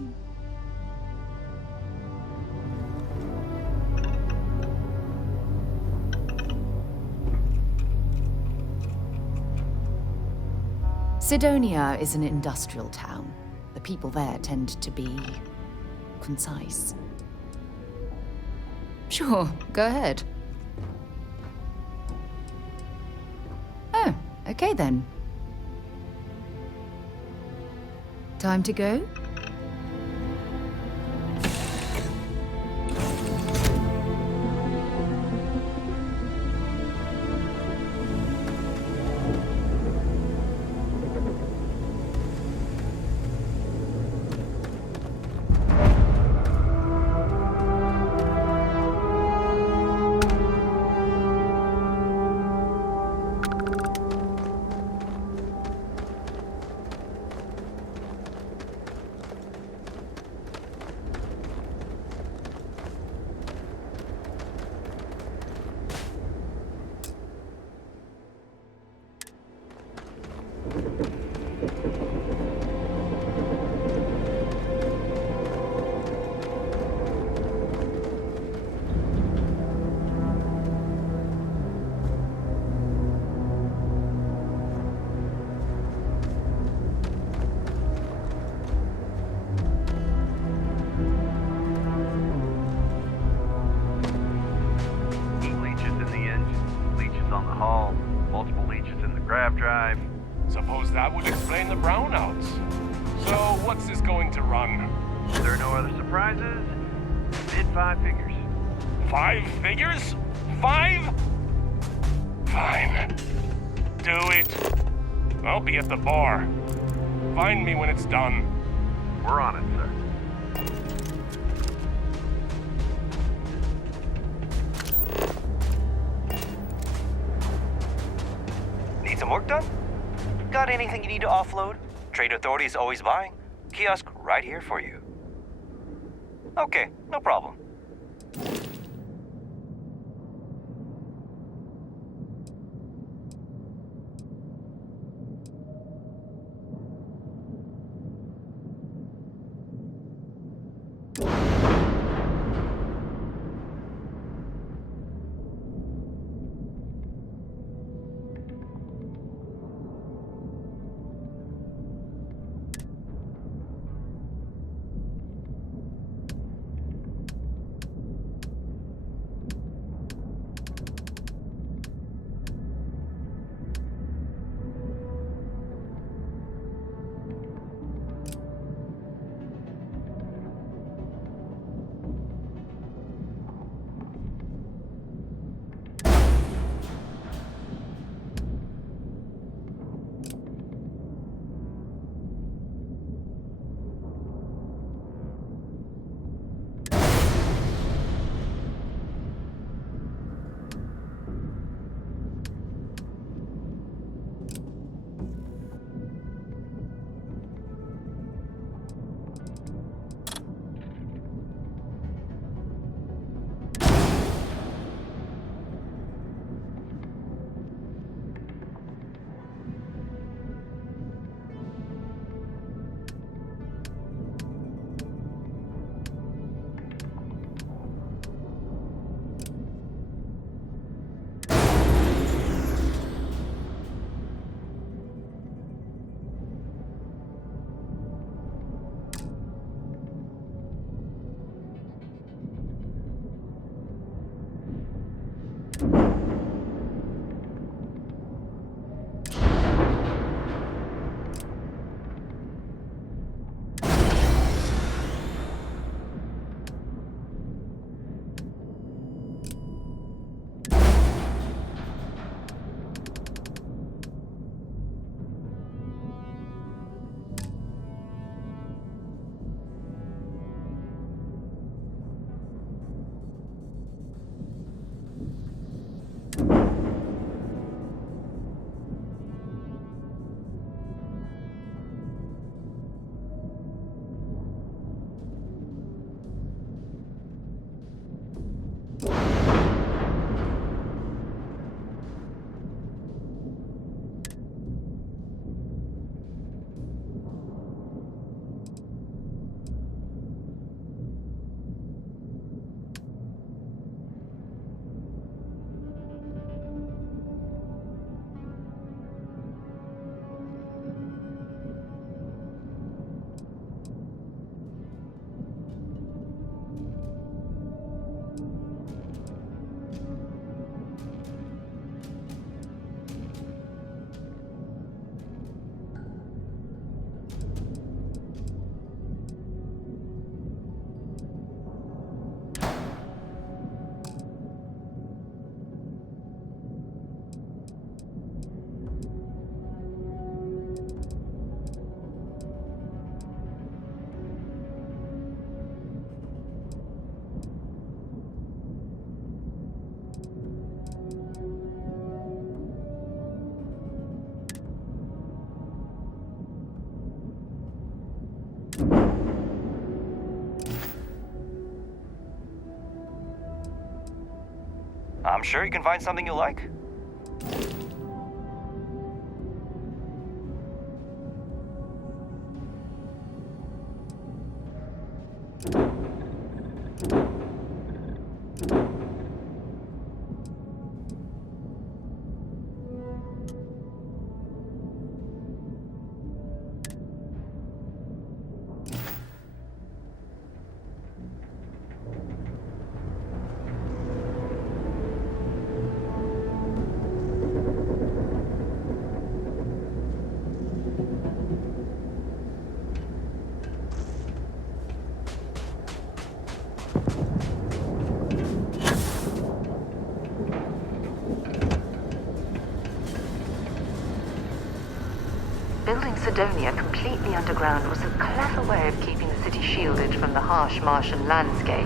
Sidonia is an industrial town. The people there tend to be concise. Sure, go ahead. Oh, okay then. Time to go? Drive. Suppose that would explain the brownouts. So, what's this going to run? If there are no other surprises, bid 5 figures. 5 figures? 5? Fine. Do it. I'll be at the bar. Find me when it's done. We're on it, sir. Need some work done? Got anything you need to offload? Trade Authority is always buying. Kiosk right here for you. Okay, no problem. I'm sure you can find something you like. Building Sidonia completely underground was a clever way of keeping the city shielded from the harsh Martian landscape.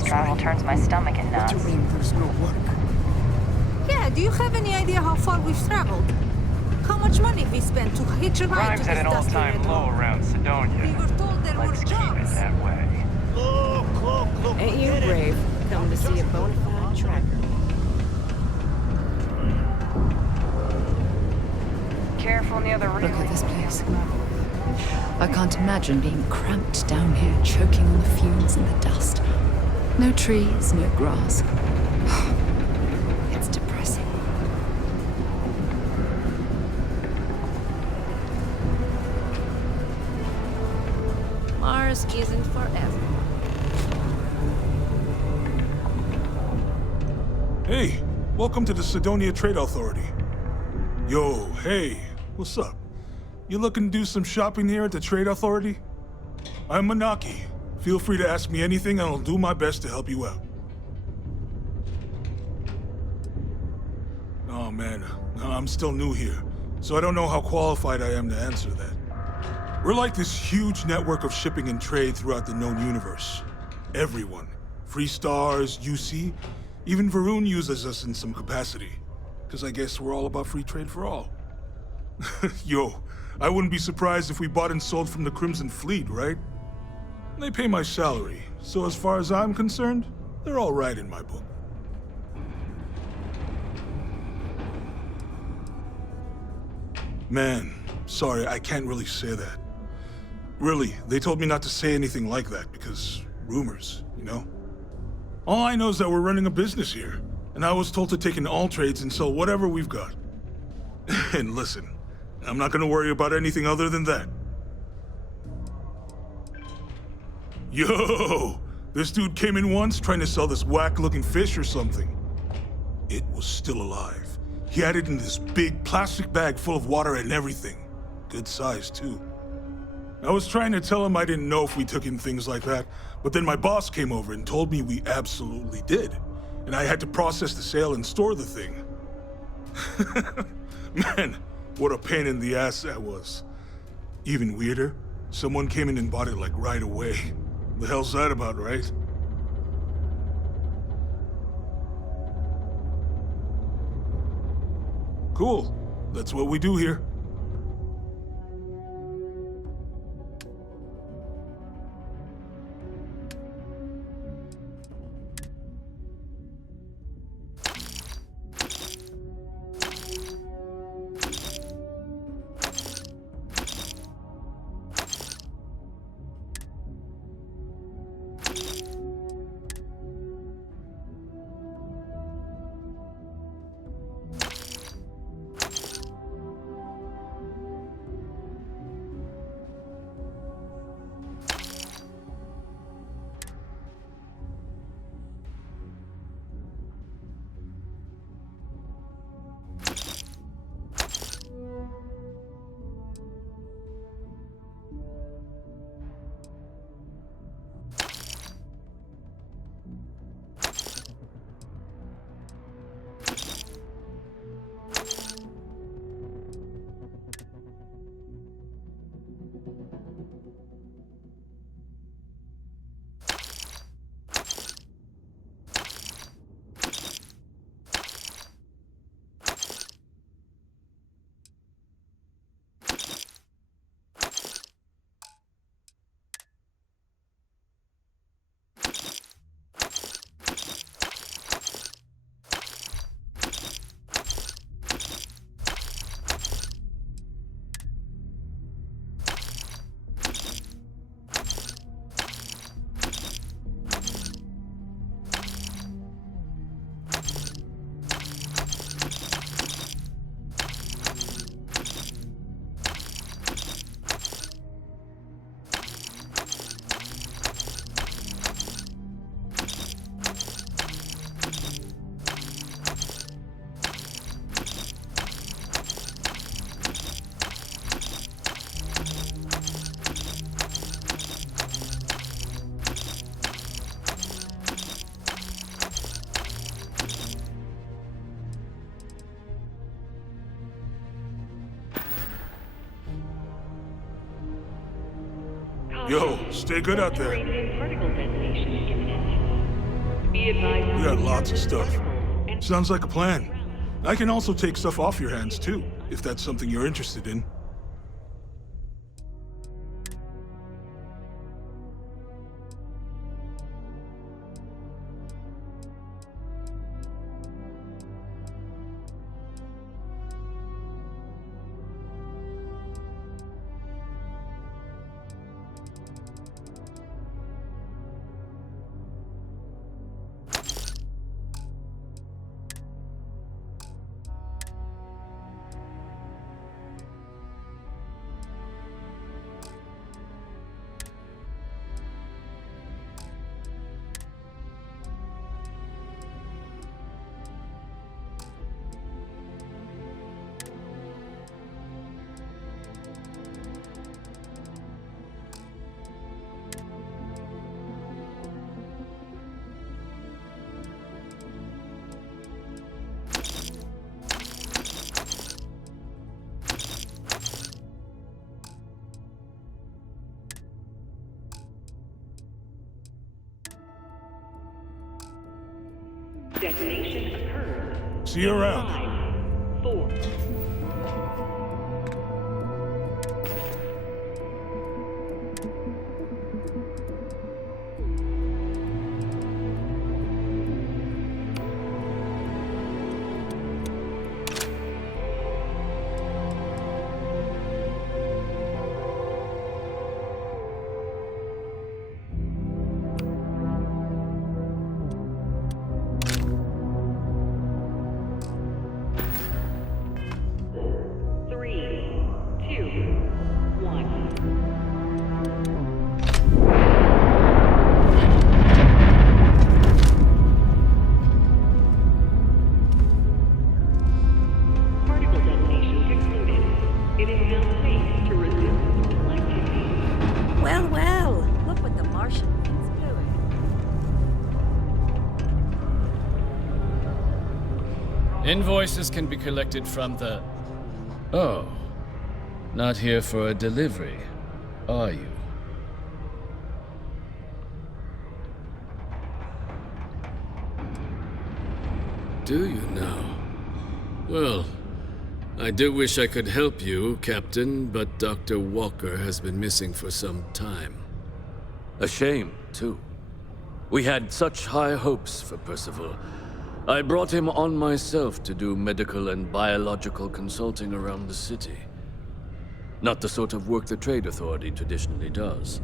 Space travel turns my stomach in knots. What do you mean there's no work? Yeah, do you have any idea how far we've traveled? How much money we spent to hitch a ride to Crime's this at an dusty all-time red low road? around Sidonia. We were told there Let's were keep it jobs. that way. Look, Ain't you brave? Coming to see a bona fide tracker. Careful near the Look relay. at this place. I can't imagine being cramped down here, choking on the fumes and the dust. No trees, no grass. It's depressing. Mars isn't for everyone. Hey, welcome to the Sidonia Trade Authority. Yo, hey, what's up? You looking to do some shopping here at the Trade Authority? I'm Manaki. Feel free to ask me anything and I'll do my best to help you out. Oh man, I'm still new here, so I don't know how qualified I am to answer that. We're like this huge network of shipping and trade throughout the known universe. Everyone. Free Stars, UC, even Varun uses us in some capacity. Because I guess we're all about free trade for all. Yo, I wouldn't be surprised if we bought and sold from the Crimson Fleet, right? They pay my salary, so as far as I'm concerned, they're all right in my book. Man, sorry, I can't really say that. Really, they told me not to say anything like that because rumors, you know? All I know is that we're running a business here, and I was told to take in all trades and sell whatever we've got. And listen, I'm not gonna worry about anything other than that. Yo! This dude came in once trying to sell this whack-looking fish or something. It was still alive. He had it in this big plastic bag full of water and everything. Good size, too. I was trying to tell him I didn't know if we took in things like that, but then my boss came over and told me we absolutely did. And I had to process the sale and store the thing. Man, what a pain in the ass that was. Even weirder, someone came in and bought it like right away. The hell's that about, right? Cool. That's what we do here. Yo, stay good out there. Particle detonation imminent. We got lots of stuff. Sounds like a plan. I can also take stuff off your hands, too, if that's something you're interested in. Detonation occurred. See you around. 5, 4. Invoices can be collected from the... Oh. Not here for a delivery, are you? Do you now? Well, I do wish I could help you, Captain, but Dr. Walker has been missing for some time. A shame, too. We had such high hopes for Percival. I brought him on myself to do medical and biological consulting around the city. Not the sort of work the Trade Authority traditionally does.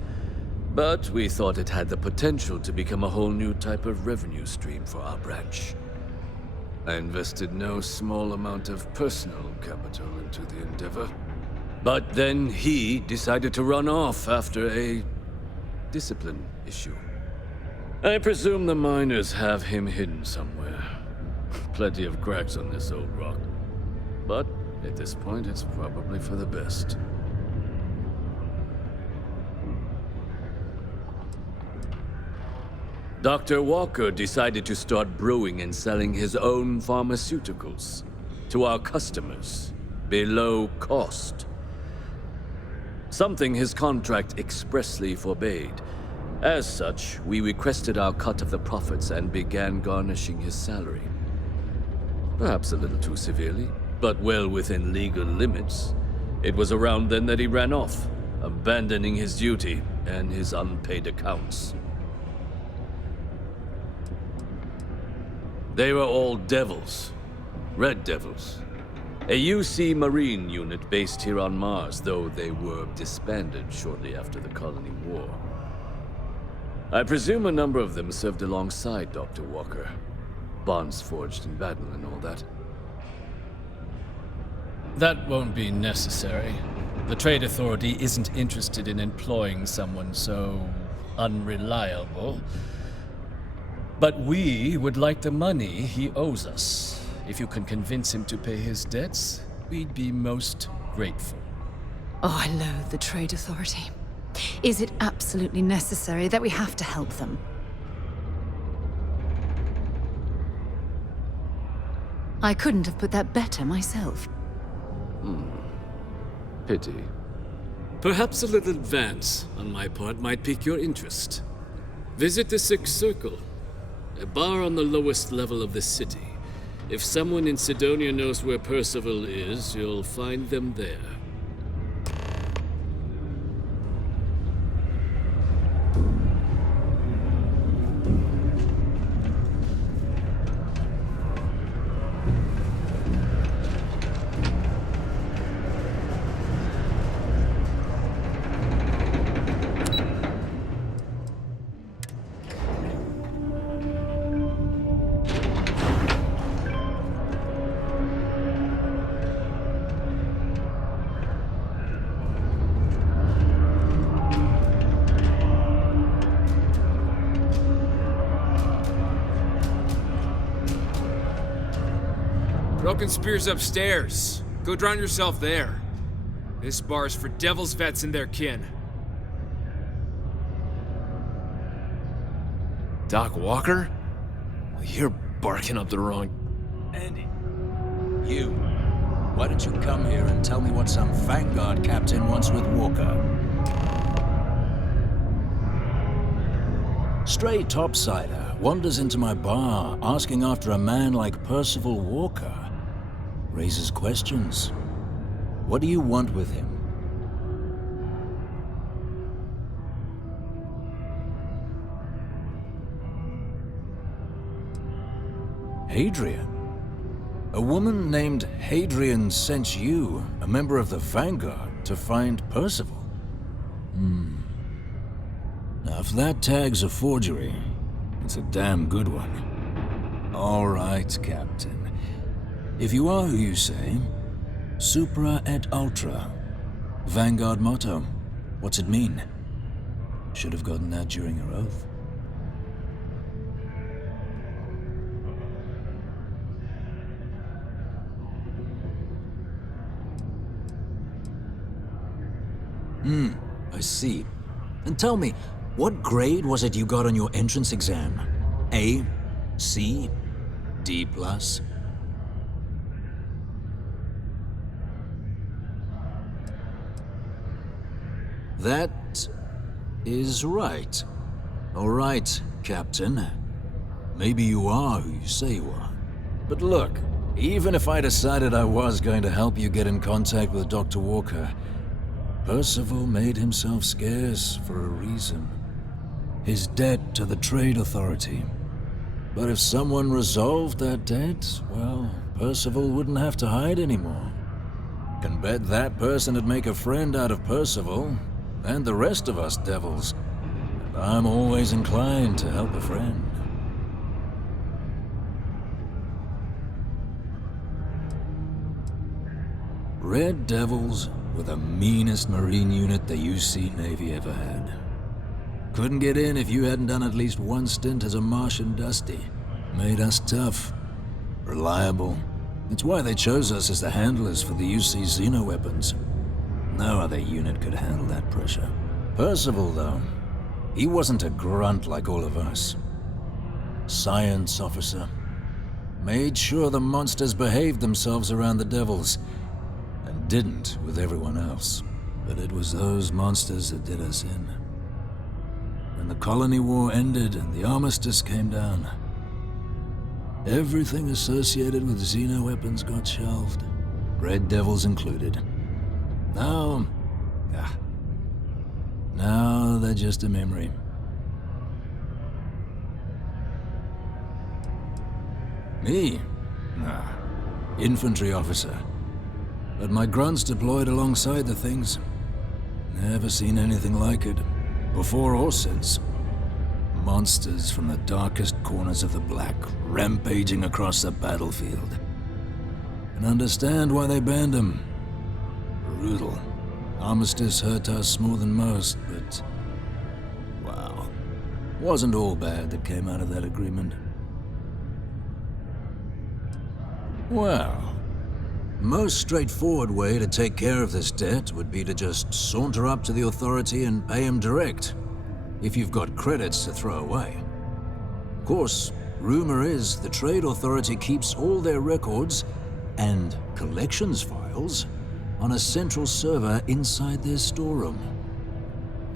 But we thought it had the potential to become a whole new type of revenue stream for our branch. I invested no small amount of personal capital into the endeavor. But then he decided to run off after a discipline issue. I presume the miners have him hidden somewhere. Plenty of cracks on this old rock. But at this point, it's probably for the best. Dr. Walker decided to start brewing and selling his own pharmaceuticals to our customers below cost. Something his contract expressly forbade. As such, we requested our cut of the profits and began garnishing his salary. Perhaps a little too severely, but well within legal limits. It was around then that he ran off, abandoning his duty and his unpaid accounts. They were all devils. Red Devils. A UC Marine unit based here on Mars, though they were disbanded shortly after the Colony War. I presume a number of them served alongside Dr. Walker. Bonds forged in battle and all that. That won't be necessary. The Trade Authority isn't interested in employing someone so unreliable. But we would like the money he owes us. If you can convince him to pay his debts, we'd be most grateful. Oh, I loathe the Trade Authority. Is it absolutely necessary that we have to help them? I couldn't have put that better myself. Pity. Perhaps a little advance on my part might pique your interest. Visit the Sixth Circle. A bar on the lowest level of the city. If someone in Sidonia knows where Percival is, you'll find them there. Broken Spear's upstairs. Go drown yourself there. This bar's for Devil's vets and their kin. Doc Walker? Well, you're barking up the wrong... Andy, you. Why don't you come here and tell me what some Vanguard captain wants with Walker? Stray topsider wanders into my bar asking after a man like Percival Walker. Raises questions. What do you want with him? Hadrian? A woman named Hadrian sent you, a member of the Vanguard, to find Percival? Now, if that tag's a forgery, it's a damn good one. All right, Captain. If you are who you say, Supra et Ultra. Vanguard motto. What's it mean? Should have gotten that during your oath. I see. And tell me, what grade was it you got on your entrance exam? A? C? D+? That is right. All right, Captain. Maybe you are who you say you are. But look, even if I decided I was going to help you get in contact with Dr. Walker, Percival made himself scarce for a reason. His debt to the Trade Authority. But if someone resolved that debt, well, Percival wouldn't have to hide anymore. Can bet that person would make a friend out of Percival, and the rest of us devils. And I'm always inclined to help a friend. Red Devils were the meanest Marine unit the UC Navy ever had. Couldn't get in if you hadn't done at least one stint as a Martian Dusty. Made us tough, reliable. It's why they chose us as the handlers for the UC Xeno weapons. No other unit could handle that pressure. Percival, though, he wasn't a grunt like all of us. Science officer. Made sure the monsters behaved themselves around the Devils, and didn't with everyone else. But it was those monsters that did us in. When the Colony War ended and the Armistice came down, everything associated with Xeno weapons got shelved, Red Devils included. Now they're just a memory. Me? Nah. Infantry officer. But my grunts deployed alongside the things. Never seen anything like it, before or since. Monsters from the darkest corners of the Black, rampaging across the battlefield. And understand why they banned them. Brutal. Armistice hurt us more than most, but... wow. Wasn't all bad that came out of that agreement. Well, most straightforward way to take care of this debt would be to just saunter up to the Authority and pay him direct, if you've got credits to throw away. Of course, rumor is the Trade Authority keeps all their records and collections files on a central server inside their storeroom.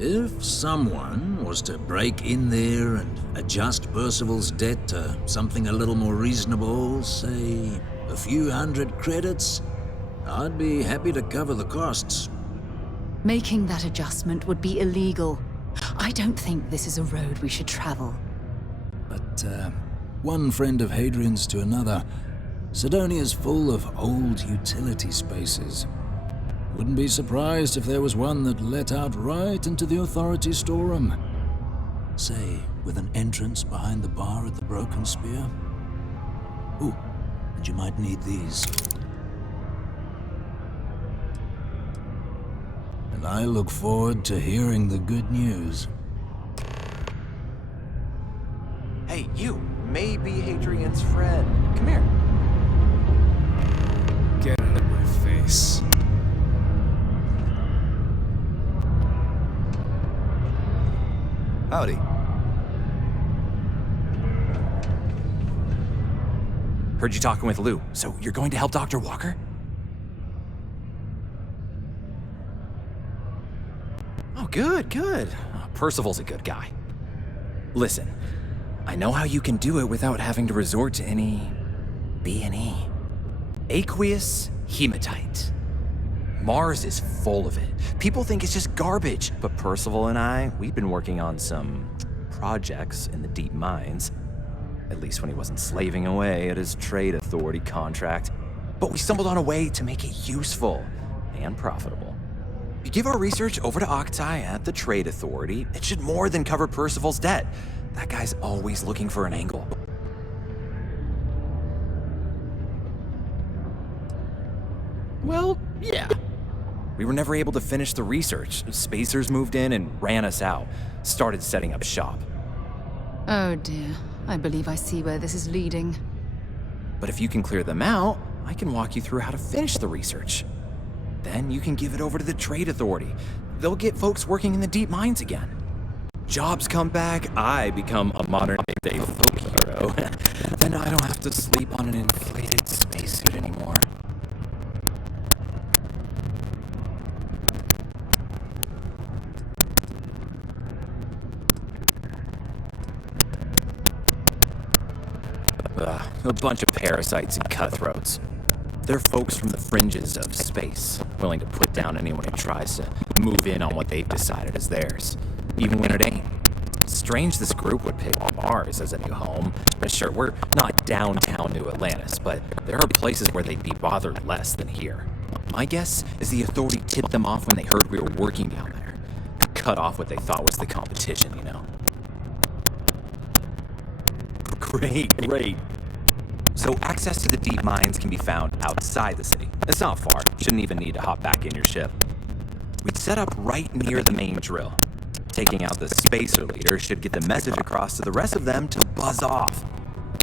If someone was to break in there and adjust Percival's debt to something a little more reasonable, say a few hundred credits, I'd be happy to cover the costs. Making that adjustment would be illegal. I don't think this is a road we should travel. But, one friend of Hadrian's to another, Sidonia's full of old utility spaces. Wouldn't be surprised if there was one that let out right into the authority storeroom. Say, with an entrance behind the bar at the Broken Spear. Ooh, and you might need these. And I look forward to hearing the good news. Hey, you may be Hadrian's friend. Come here. Get out of my face. Howdy. Heard you talking with Lou, so you're going to help Dr. Walker? Oh, good. Percival's a good guy. Listen, I know how you can do it without having to resort to any B&E. Aqueous hematite. Mars is full of it. People think it's just garbage, but Percival and I, we've been working on some projects in the deep mines. At least when he wasn't slaving away at his trade authority contract. But we stumbled on a way to make it useful and profitable. If you give our research over to Octai at the trade authority, it should more than cover Percival's debt. That guy's always looking for an angle. Well, yeah. We were never able to finish the research. Spacers moved in and ran us out. Started setting up shop. Oh dear. I believe I see where this is leading. But if you can clear them out, I can walk you through how to finish the research. Then you can give it over to the trade authority. They'll get folks working in the deep mines again. Jobs come back, I become a modern-day folk hero. Then I don't have to sleep on an inflated spacesuit anymore. A bunch of parasites and cutthroats. They're folks from the fringes of space, willing to put down anyone who tries to move in on what they've decided is theirs, even when it ain't. Strange this group would pick Mars as a new home. But sure, we're not downtown New Atlantis, but there are places where they'd be bothered less than here. My guess is the authority tipped them off when they heard we were working down there. Cut off what they thought was the competition, you know. Great. So access to the deep mines can be found outside the city. It's not far. Shouldn't even need to hop back in your ship. We'd set up right near the main drill. Taking out the spacer leader should get the message across to the rest of them to buzz off.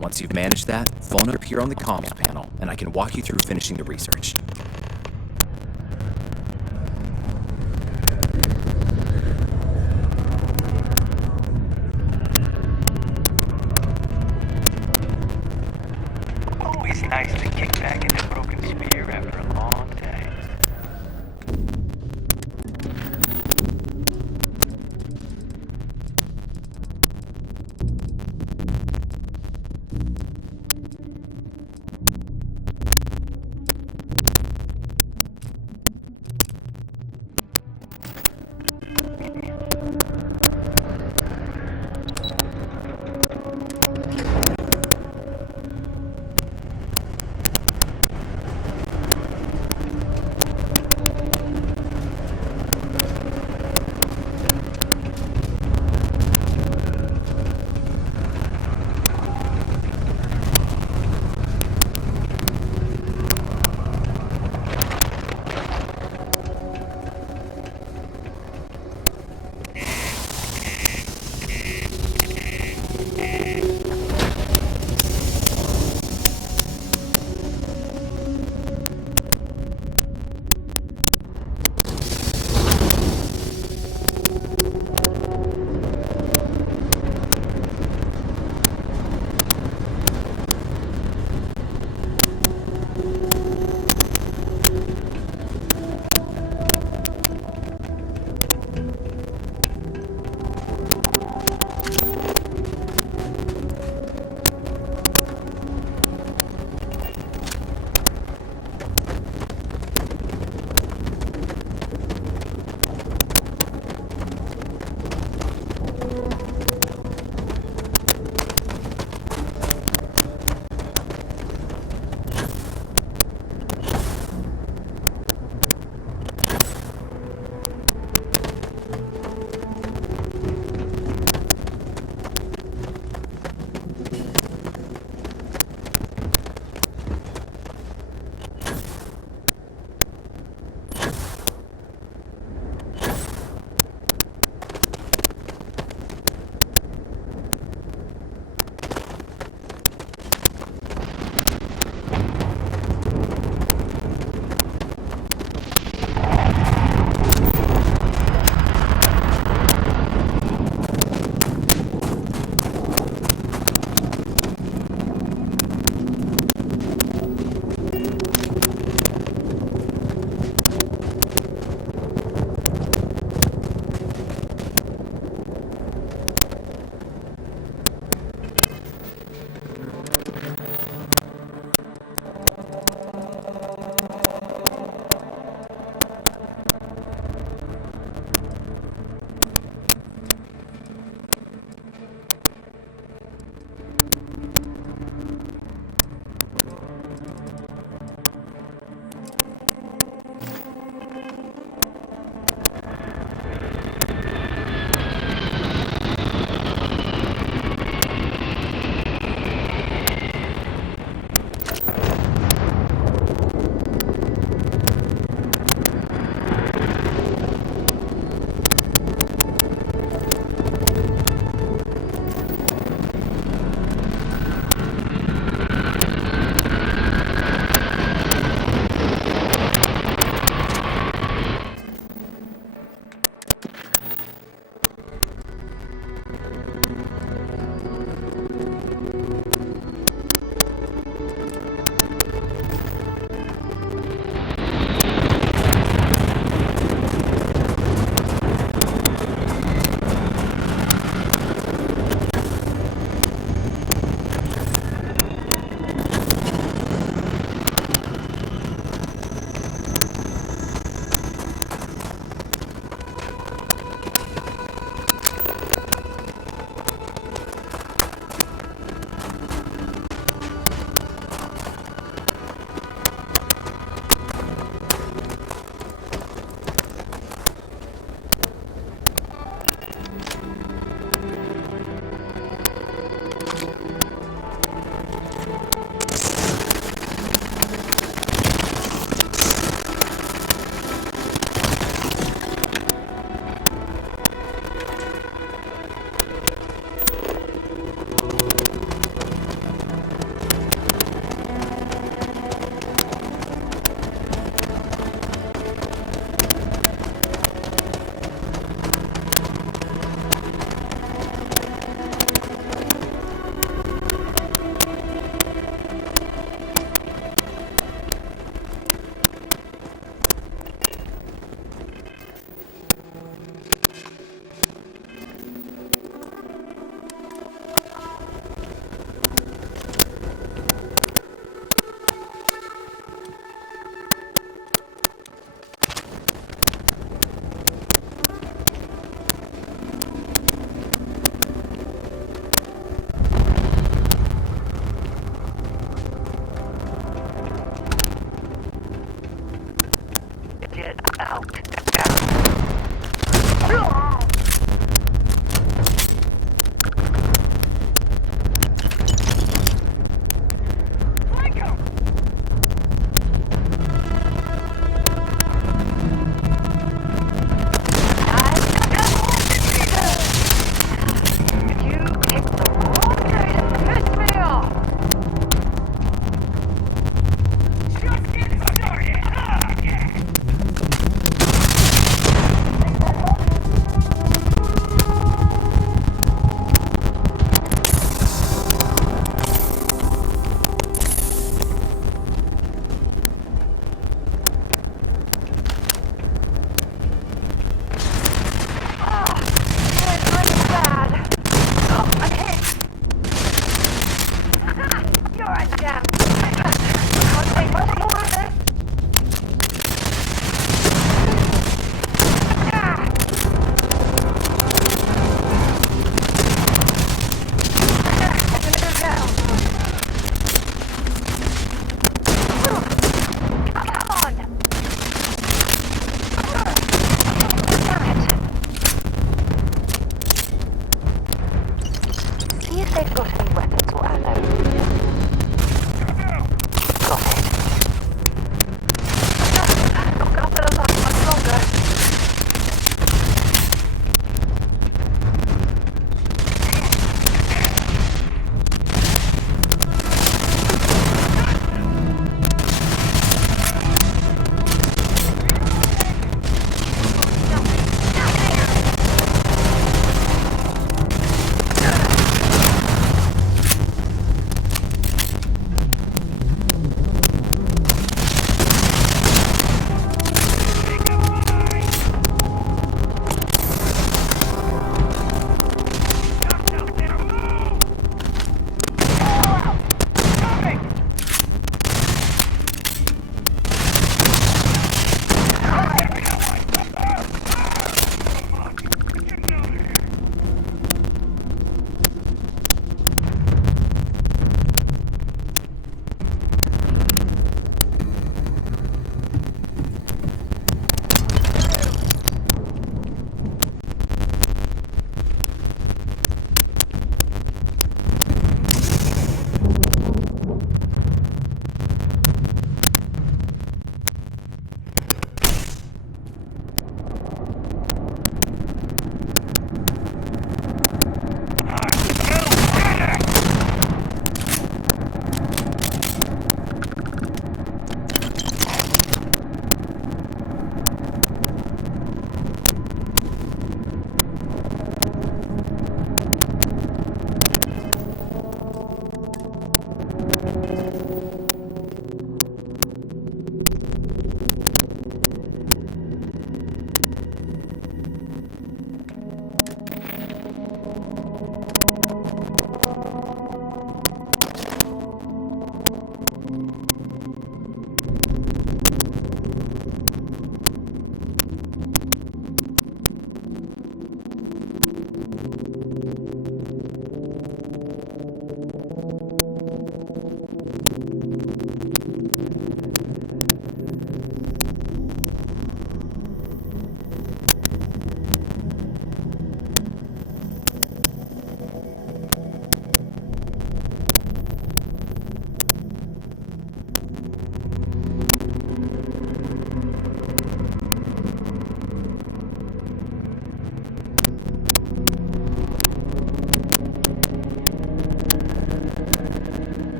Once you've managed that, phone up here on the comms panel, and I can walk you through finishing the research. Always nice to kick back into Broken Spear after a long day.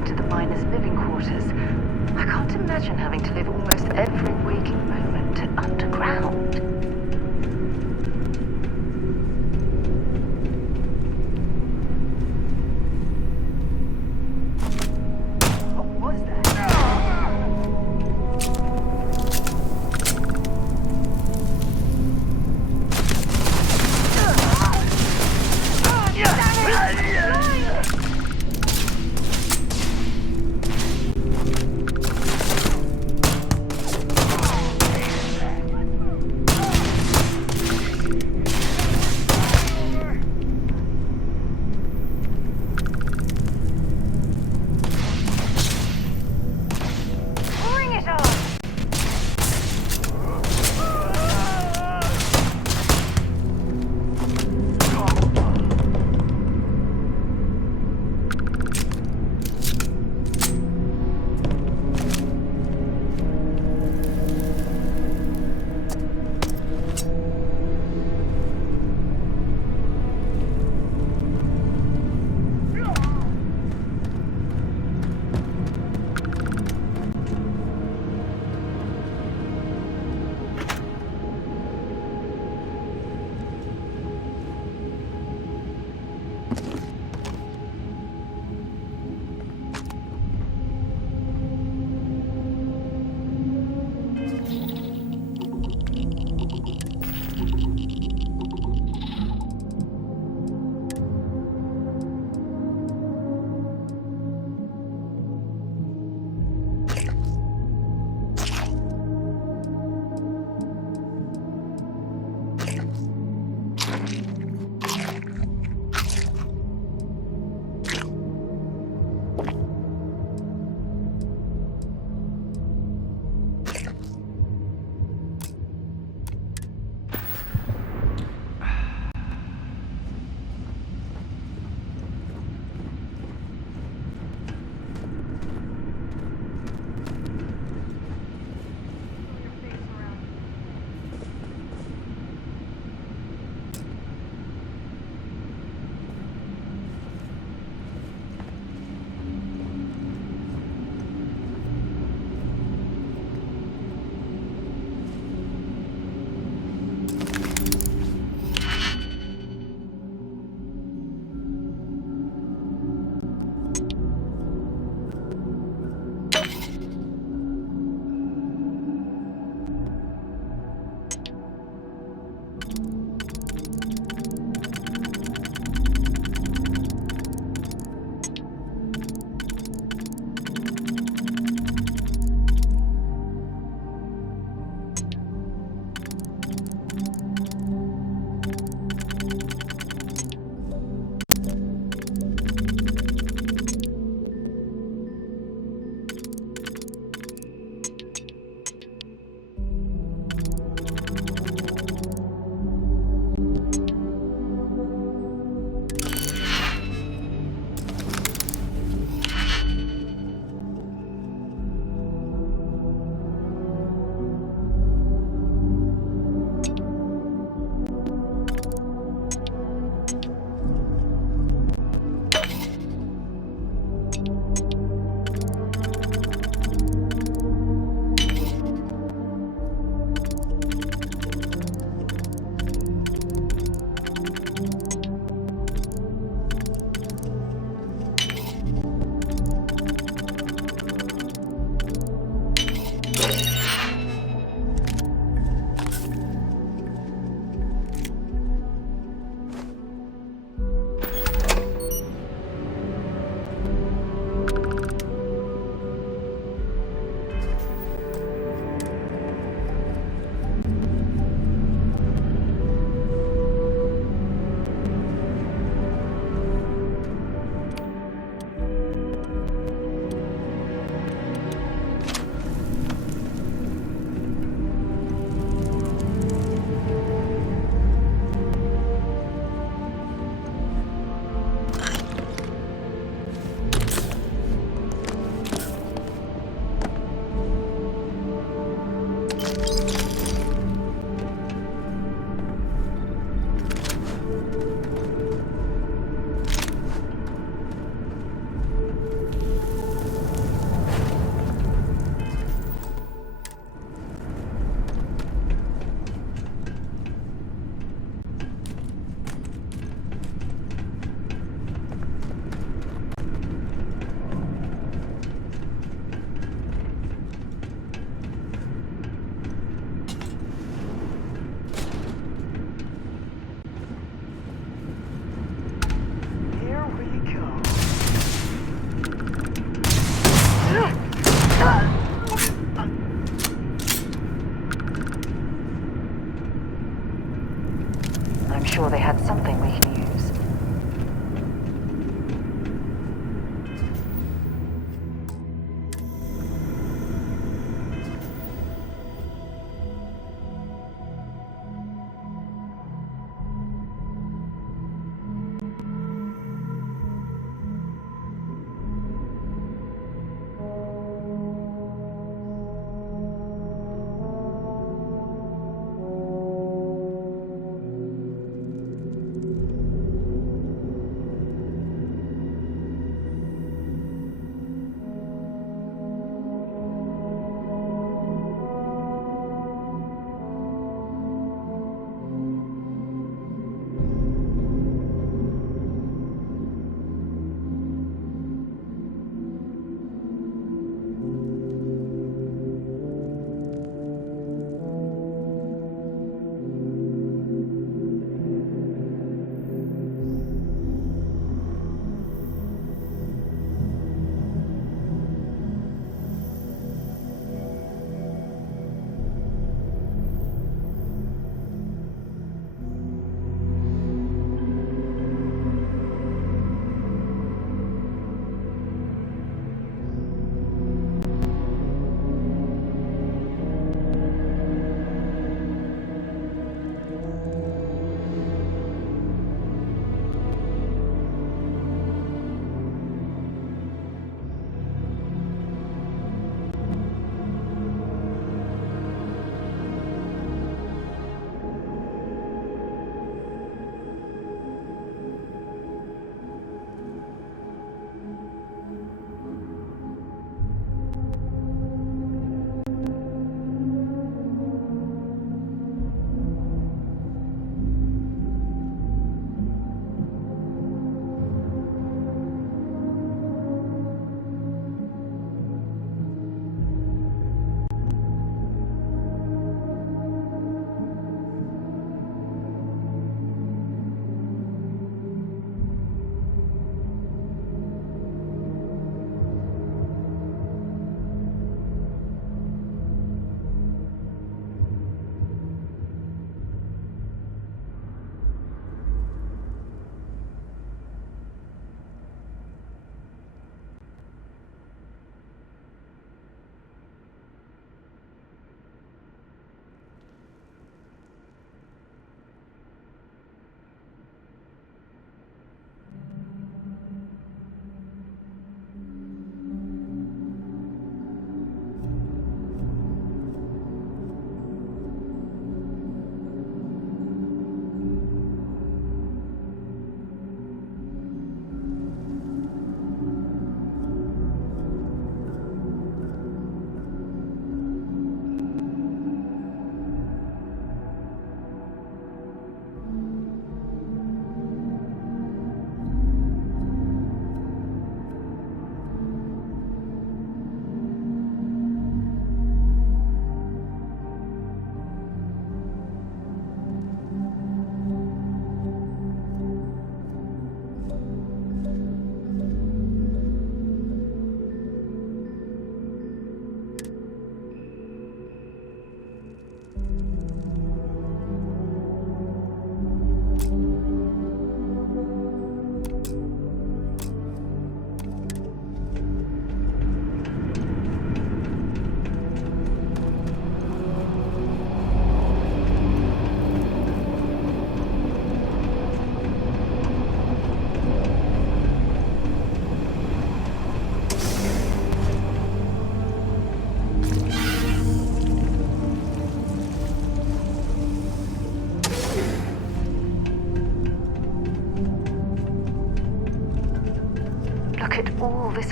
proximity to the miners' living quarters. I can't imagine having to live almost every waking moment underground.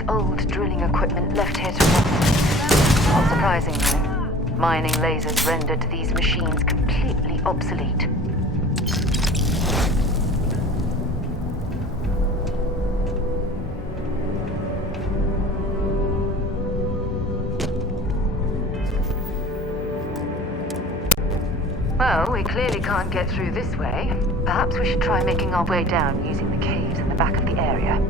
old drilling equipment left here to rot. Not surprisingly, mining lasers rendered these machines completely obsolete. Well, we clearly can't get through this way. Perhaps we should try making our way down using the caves in the back of the area.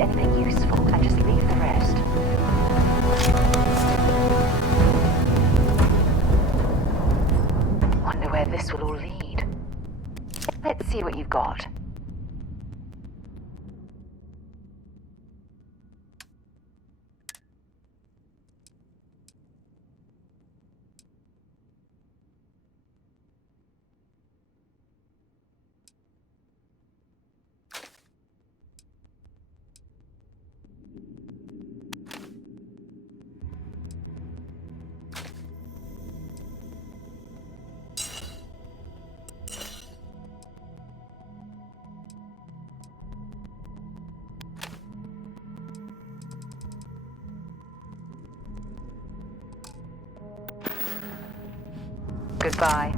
Anything useful and just leave the rest. Wonder where this will all lead. Let's see what you've got. Goodbye.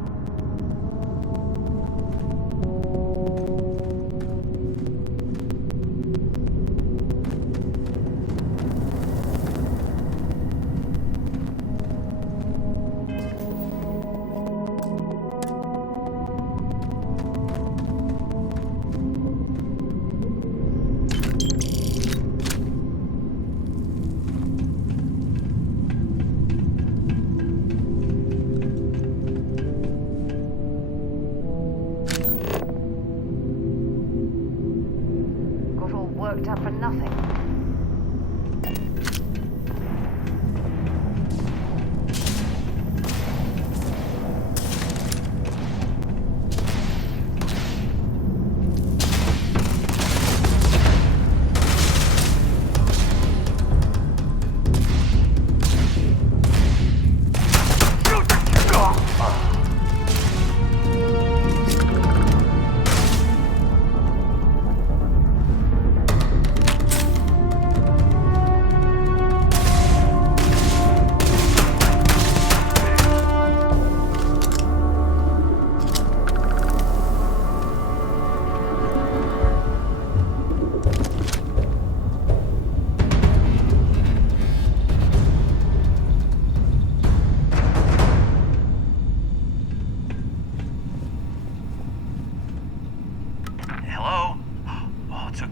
Worked up for nothing.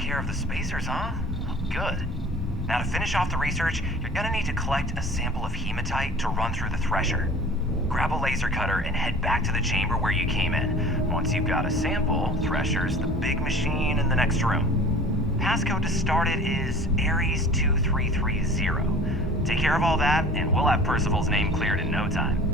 Of the spacers, huh? Good. Now to finish off the research, you're gonna need to collect a sample of hematite to run through the thresher. Grab a laser cutter and head back to the chamber where you came in. Once you've got a sample, thresher's the big machine in the next room. Passcode to start it is Ares 2330. Take care of all that, and we'll have Percival's name cleared in no time.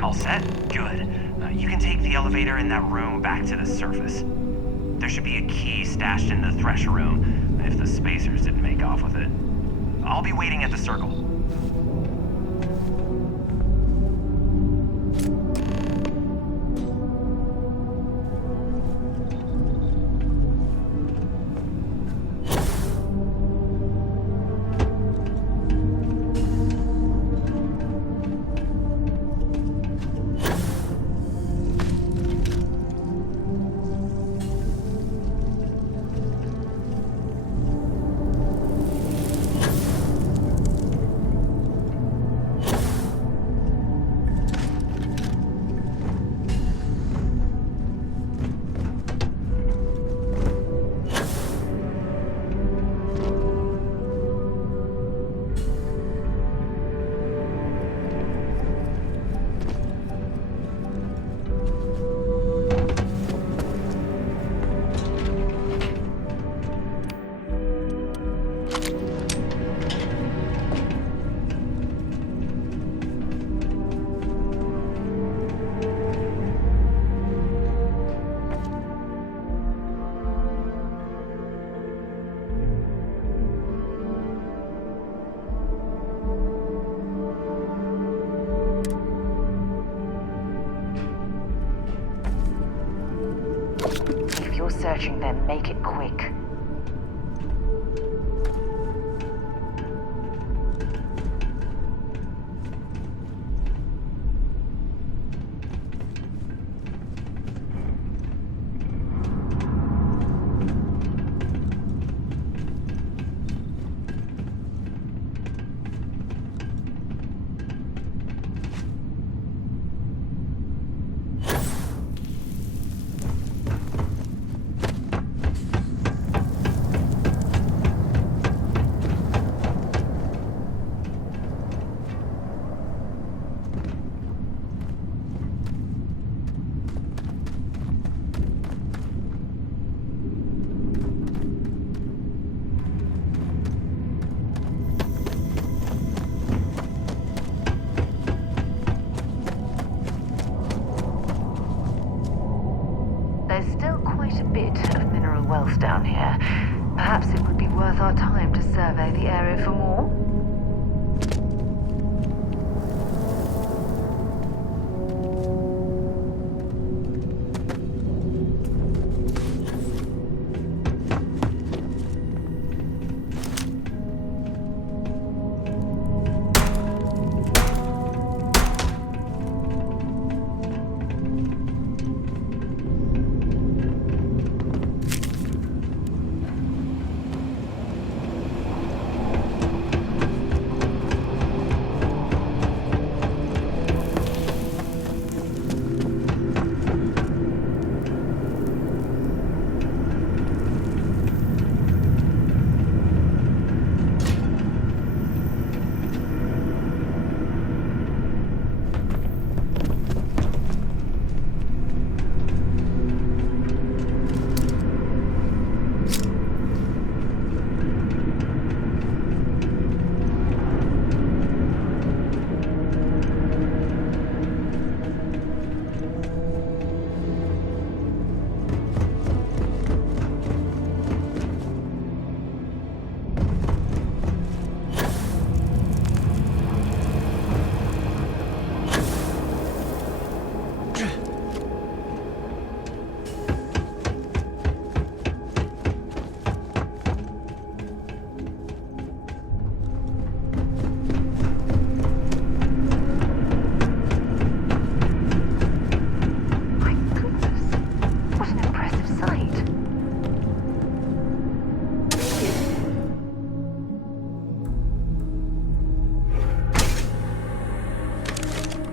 All set? Good. You can take the elevator in that room back to the surface. There should be a key stashed in the thresher room, if the spacers didn't make off with it. I'll be waiting at the circle. If you're searching, then make it quick. There's still quite a bit of mineral wealth down here. Perhaps it would be worth our time to survey the area for more.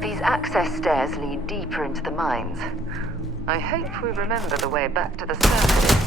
These access stairs lead deeper into the mines. I hope we remember the way back to the surface.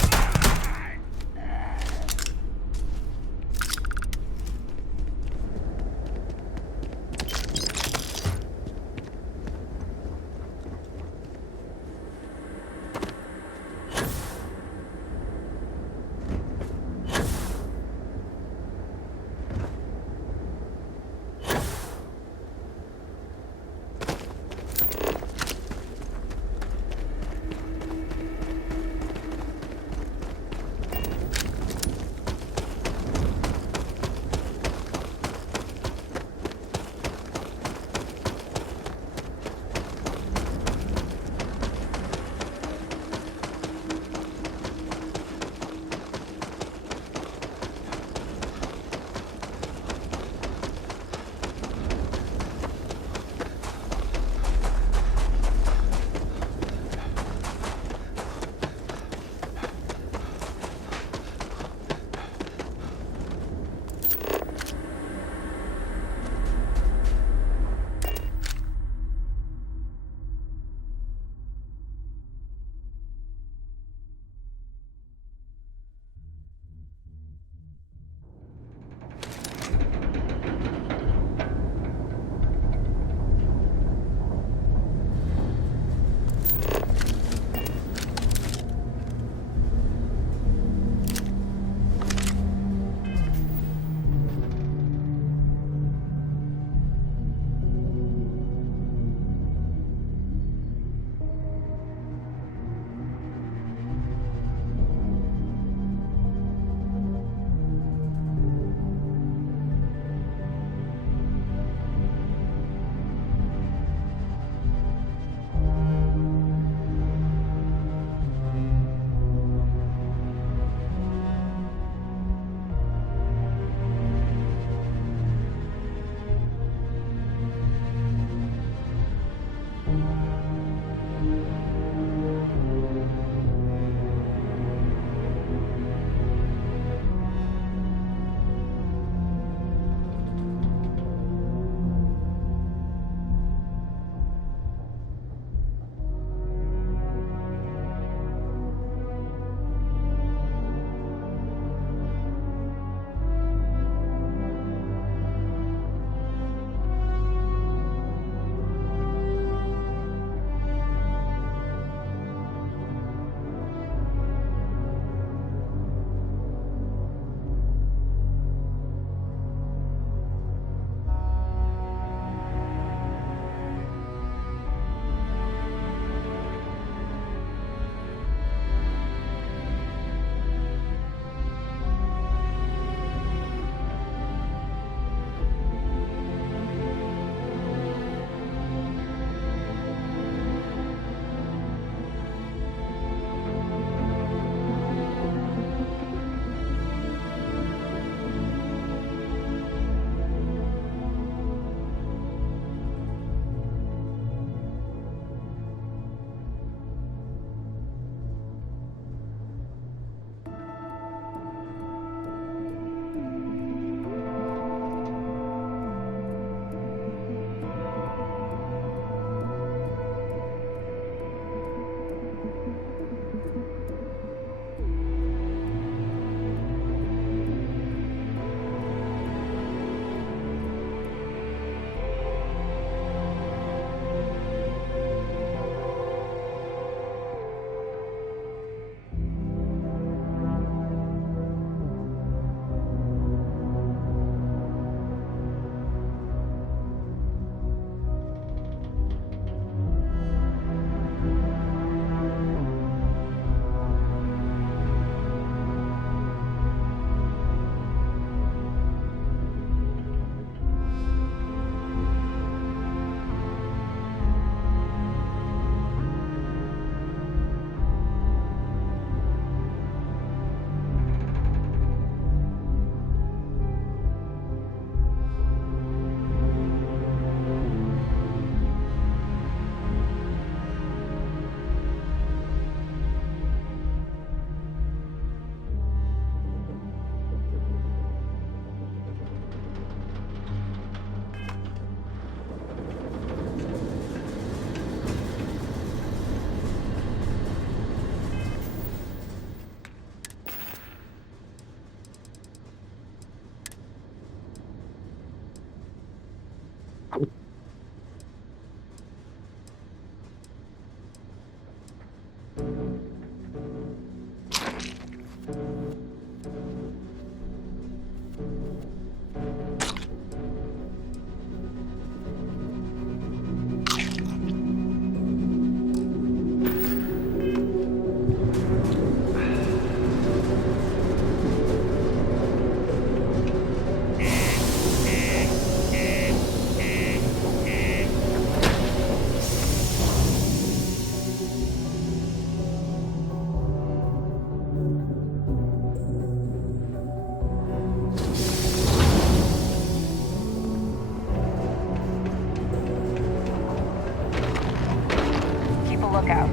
Keep a lookout.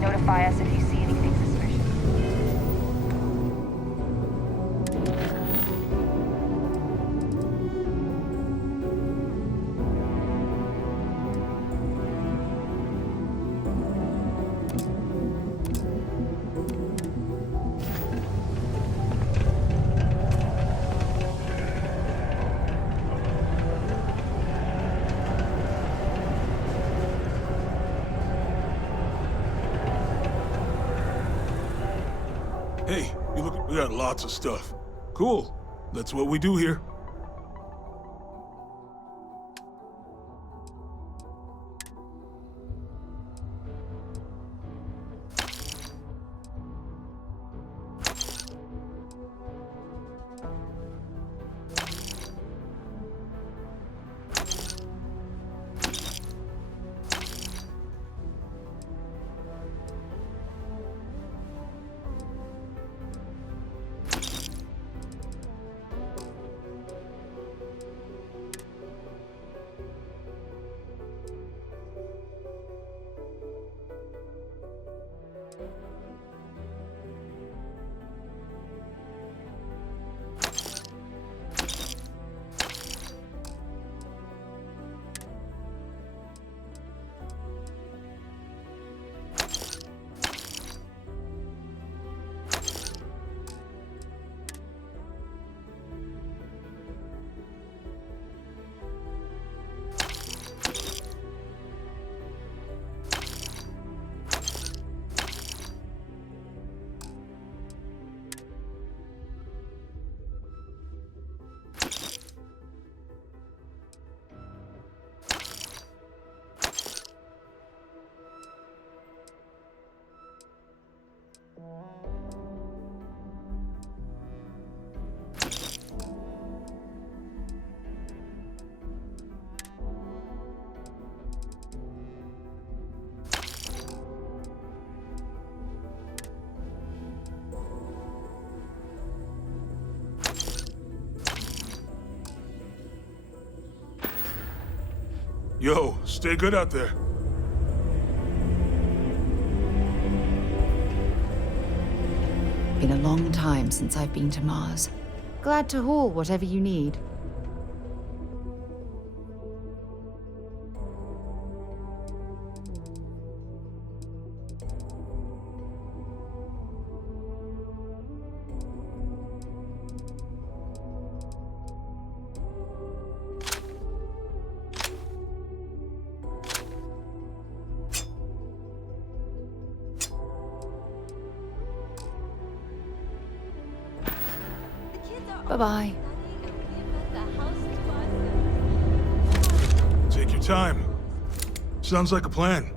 Notify us if you see anything suspicious. Hey, you look, we got lots of stuff. Cool. That's what we do here. Yo, stay good out there. Been a long time since I've been to Mars. Glad to haul whatever you need. Bye-bye. Take your time. Sounds like a plan.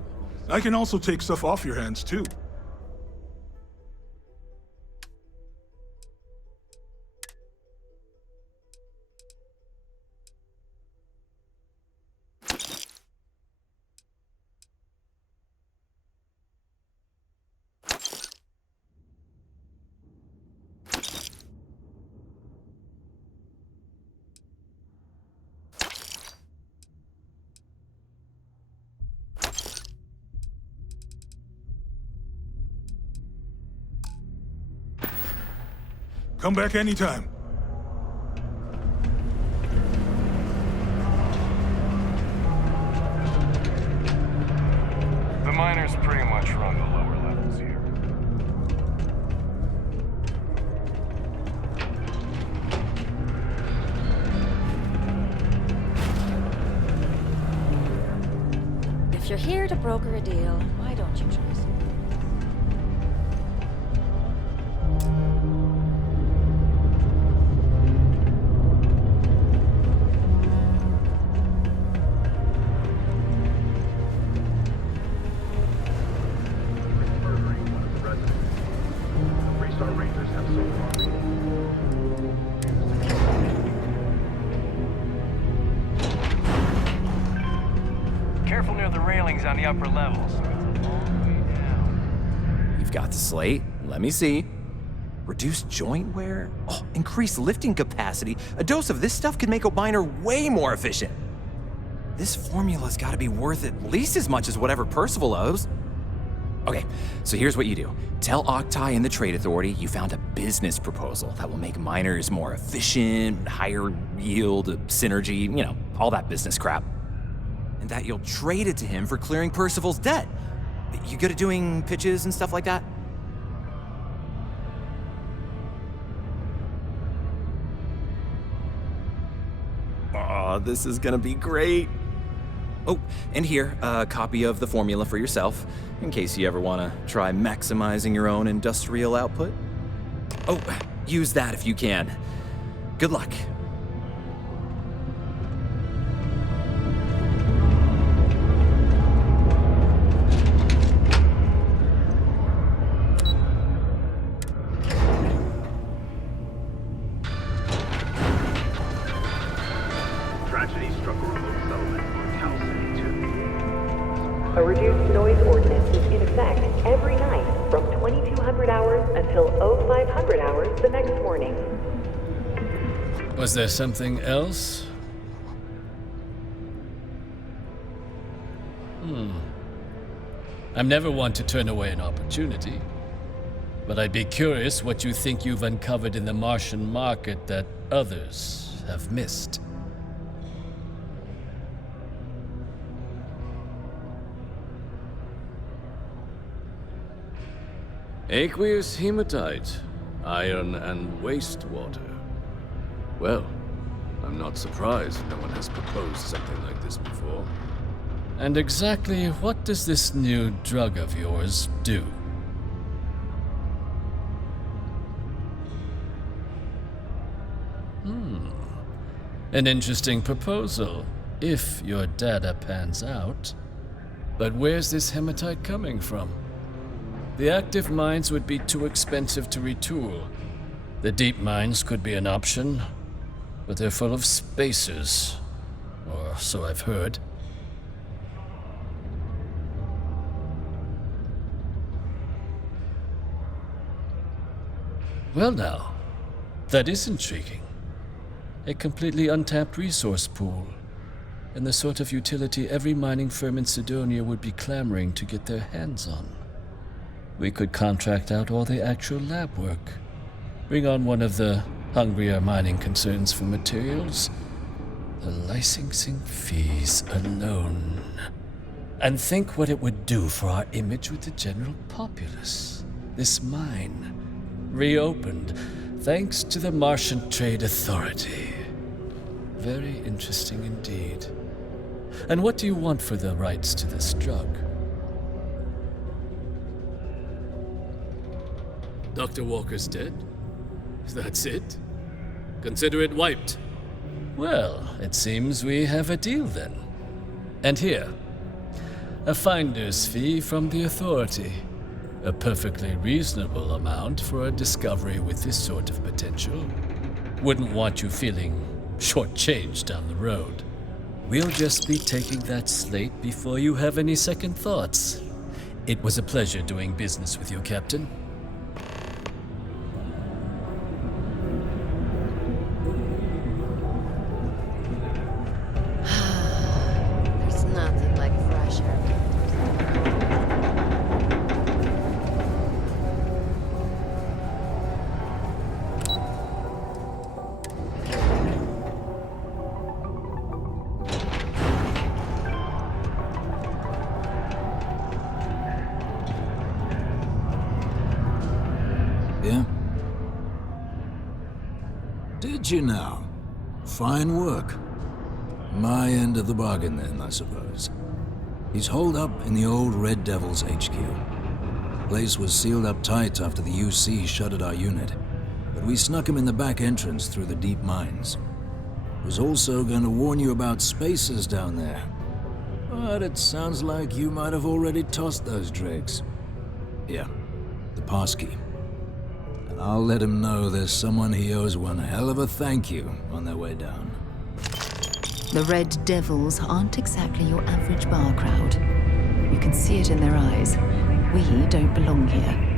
I can also take stuff off your hands, too. Come back anytime. The miners pretty much run the lower levels here. you're here to broker a deal, why don't you try some? Careful near the railings on the upper levels. You've got the slate. Let me see. Reduced joint wear? Oh, increased lifting capacity. A dose of this stuff could make a miner way more efficient. This formula's gotta be worth at least as much as whatever Percival owes. Okay, so here's what you do. Tell Octai and the Trade Authority you found a business proposal that will make miners more efficient, higher yield, synergy, you know, all that business crap. And that you'll trade it to him for clearing Percival's debt. You good at doing pitches and stuff like that? Oh, this is gonna be great. Oh, and here, a copy of the formula for yourself, in case you ever want to try maximizing your own industrial output. Oh, use that if you can. Good luck. Tragedy struck a remote settlement on Cal City 2. A reduced noise ordinance is in effect every night from 2200 hours until 0500 hours the next morning. Was there something else? I'm never one to turn away an opportunity, but I'd be curious what you think you've uncovered in the Martian market that others have missed. Aqueous hematite, iron and wastewater. Well, I'm not surprised no one has proposed something like this before. And exactly what does this new drug of yours do? An interesting proposal, if your data pans out. But where's this hematite coming from? The active mines would be too expensive to retool. The deep mines could be an option, but they're full of spacers, or so I've heard. Well now, that is intriguing. A completely untapped resource pool, and the sort of utility every mining firm in Sidonia would be clamoring to get their hands on. We could contract out all the actual lab work, bring on one of the hungrier mining concerns for materials, the licensing fees alone. And think what it would do for our image with the general populace. This mine, reopened thanks to the Martian Trade Authority. Very interesting indeed. And what do you want for the rights to this drug? Dr. Walker's dead? That's it? Consider it wiped. Well, it seems we have a deal then. And here, a finder's fee from the Authority. A perfectly reasonable amount for a discovery with this sort of potential. Wouldn't want you feeling shortchanged down the road. We'll just be taking that slate before you have any second thoughts. It was a pleasure doing business with you, Captain. There's nothing like fresh air. Yeah? Did you now? Fine work. My end of the bargain then, I suppose. He's holed up in the old Red Devils HQ. Place was sealed up tight after the UC shuttered our unit, but we snuck him in the back entrance through the deep mines. Was also going to warn you about spacers down there. But it sounds like you might have already tossed those dregs. Here, the passkey. And I'll let him know there's someone he owes one hell of a thank you on their way down. The Red Devils aren't exactly your average bar crowd. You can see it in their eyes. We don't belong here.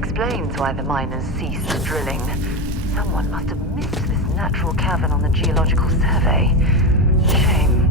explains why the miners ceased drilling. Someone must have missed this natural cavern on the geological survey. Shame.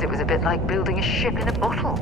It was a bit like building a ship in a bottle.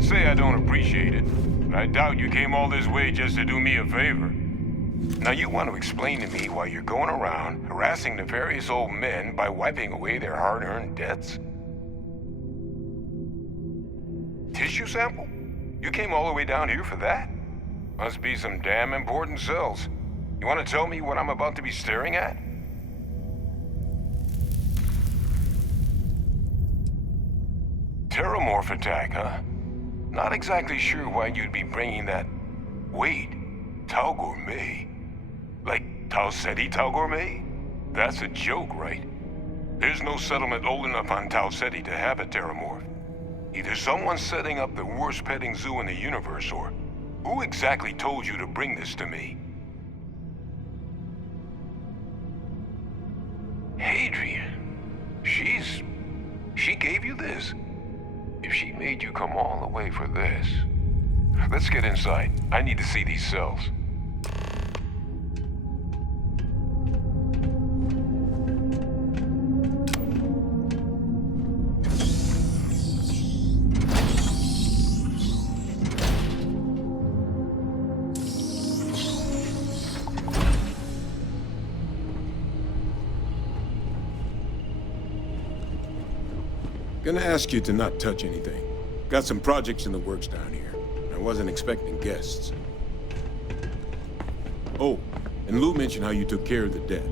Say I don't appreciate it, but I doubt you came all this way just to do me a favor. Now you want to explain to me why you're going around harassing nefarious old men by wiping away their hard-earned debts? Tissue sample? You came all the way down here for that? Must be some damn important cells. You want to tell me what I'm about to be staring at? Terramorph attack, huh? Not exactly sure why you'd be bringing that... Wait, Tau Gourmet? Like Tau Ceti Tau Gourmet? That's a joke, right? There's no settlement old enough on Tau Ceti to have a Terramorph. Either someone's setting up the worst petting zoo in the universe, or... Who exactly told you to bring this to me? Hadrian. She gave you this? If she made you come all the way for this... Let's get inside. I need to see these cells. Gonna ask you to not touch anything. Got some projects in the works down here. I wasn't expecting guests. Oh, and Lou mentioned how you took care of the debt.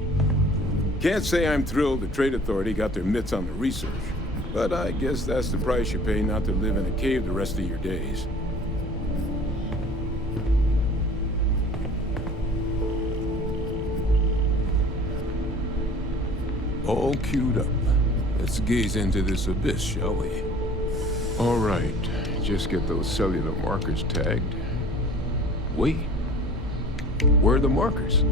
Can't say I'm thrilled the Trade Authority got their mitts on the research, but I guess that's the price you pay not to live in a cave the rest of your days. All queued up. Let's gaze into this abyss, shall we? All right, just get those cellular markers tagged. Wait, where are the markers?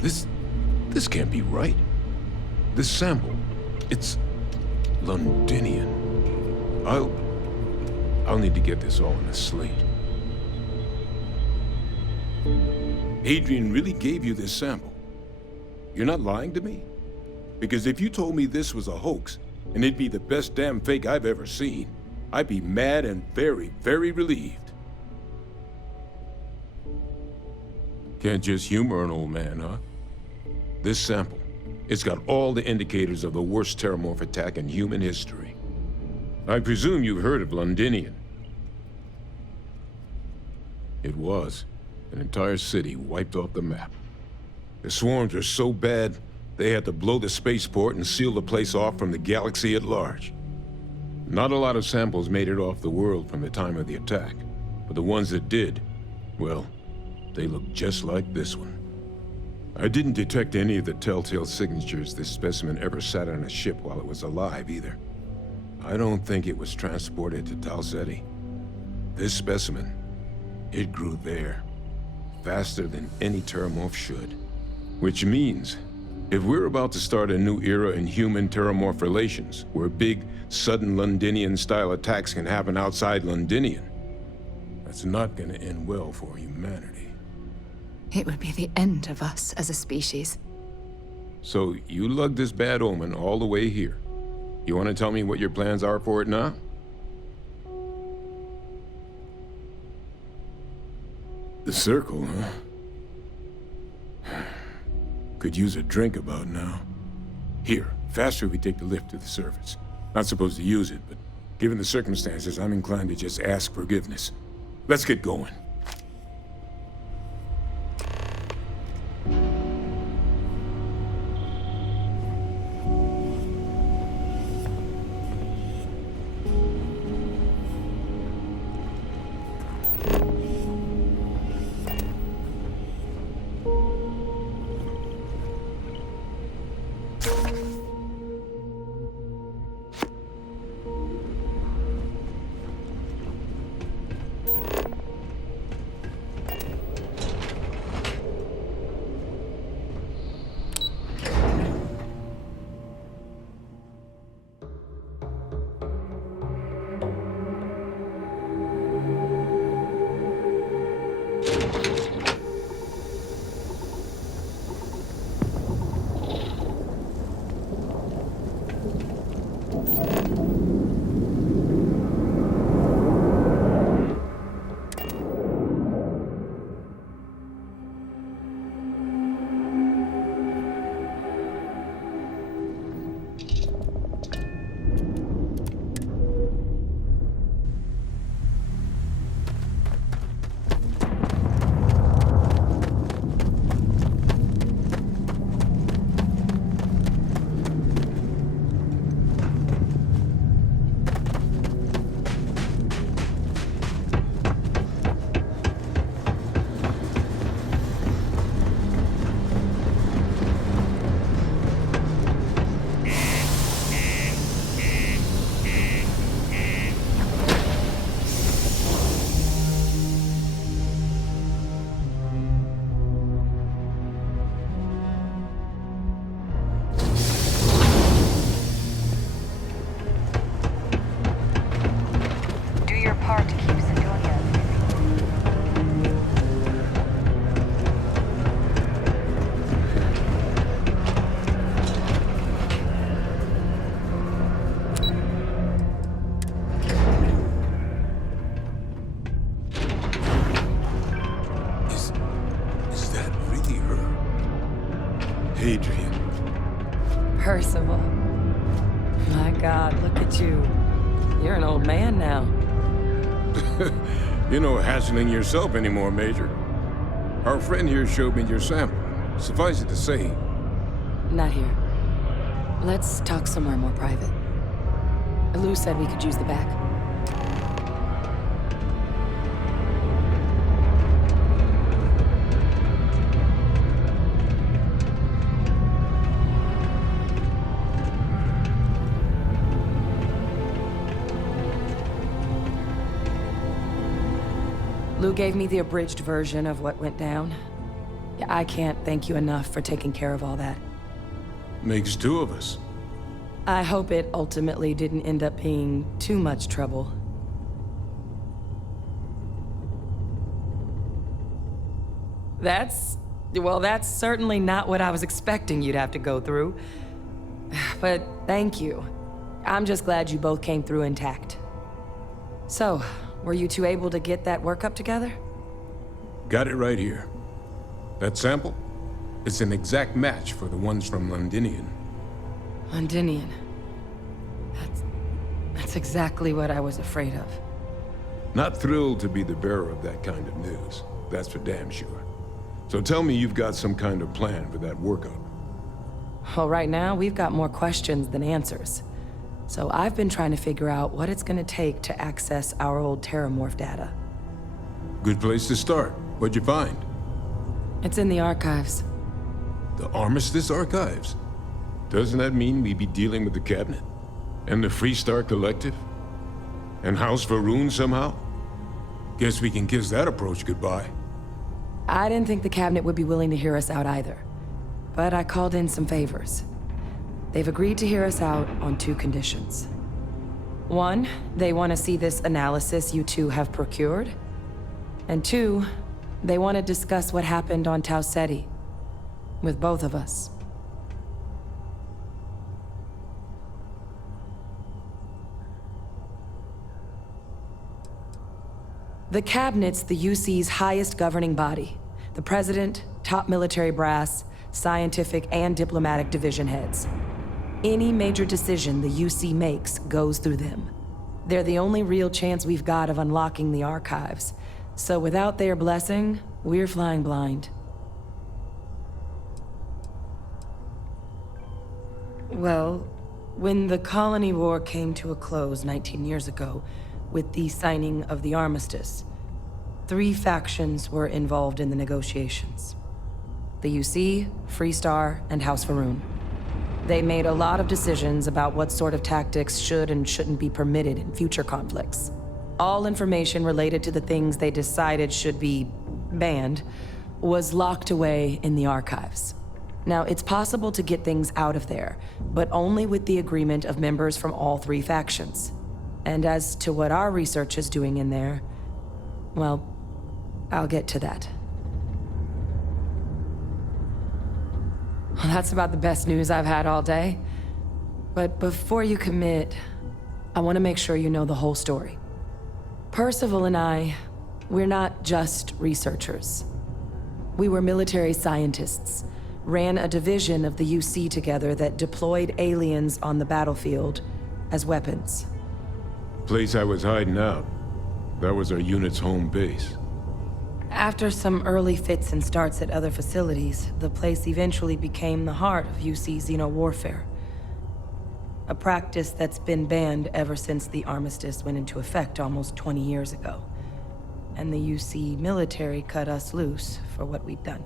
This can't be right. This sample, it's Londinian. I'll need to get this all in a slate. Adrian really gave you this sample. You're not lying to me? Because if you told me this was a hoax, and it'd be the best damn fake I've ever seen, I'd be mad and very, very relieved. Can't just humor an old man, huh? This sample, it's got all the indicators of the worst terramorph attack in human history. I presume you've heard of Londinian. It was. An entire city wiped off the map. The swarms were so bad, they had to blow the spaceport and seal the place off from the galaxy at large. Not a lot of samples made it off the world from the time of the attack, but the ones that did, well, they look just like this one. I didn't detect any of the telltale signatures this specimen ever sat on a ship while it was alive, either. I don't think it was transported to Tau Ceti. This specimen, it grew there, faster than any terramorph should. Which means, if we're about to start a new era in human-terramorph relations, where big, sudden Londinian-style attacks can happen outside Londinian, that's not gonna end well for humanity. It would be the end of us as a species. So, you lugged this bad omen all the way here. You want to tell me what your plans are for it now? The circle, huh? Could use a drink about now. Here, faster if we take the lift to the surface. Not supposed to use it, but given the circumstances, I'm inclined to just ask forgiveness. Let's get going. Percival. My God, look at you. You're an old man now. You're no hassling yourself anymore, Major. Our friend here showed me your sample. Suffice it to say... Not here. Let's talk somewhere more private. Lou said we could use the back. gave me the abridged version of what went down. I can't thank you enough for taking care of all that. Makes two of us. I hope it ultimately didn't end up being too much trouble. That's certainly not what I was expecting you'd have to go through. But thank you. I'm just glad you both came through intact. So, were you two able to get that workup together? Got it right here. That sample? It's an exact match for the ones from Londinian. Londinian. That's exactly what I was afraid of. Not thrilled to be the bearer of that kind of news. That's for damn sure. So tell me you've got some kind of plan for that workup. Well, right now, we've got more questions than answers. So I've been trying to figure out what it's gonna take to access our old Terramorph data. Good place to start. What'd you find? It's in the archives. The Armistice Archives? Doesn't that mean we'd be dealing with the Cabinet? And the Freestar Collective? And House Varun somehow? Guess we can kiss that approach goodbye. I didn't think the Cabinet would be willing to hear us out either. But I called in some favors. They've agreed to hear us out on two conditions. One, they want to see this analysis you two have procured. And two, they want to discuss what happened on Tau Ceti. With both of us. The Cabinet's the UC's highest governing body. The President, top military brass, scientific and diplomatic division heads. Any major decision the UC makes goes through them. They're the only real chance we've got of unlocking the archives. So without their blessing, we're flying blind. Well, when the Colony War came to a close 19 years ago, with the signing of the armistice, 3 factions were involved in the negotiations. The UC, Freestar, and House Varun. They made a lot of decisions about what sort of tactics should and shouldn't be permitted in future conflicts. All information related to the things they decided should be banned was locked away in the archives. Now, it's possible to get things out of there, but only with the agreement of members from all 3 factions. And as to what our research is doing in there, well, I'll get to that. Well, that's about the best news I've had all day. But before you commit, I want to make sure you know the whole story. Percival and I, we're not just researchers. We were military scientists, ran a division of the UC together that deployed aliens on the battlefield as weapons. Place I was hiding out. That was our unit's home base. After some early fits and starts at other facilities, the place eventually became the heart of UC xeno-warfare. A practice that's been banned ever since the armistice went into effect almost 20 years ago. And the UC military cut us loose for what we'd done.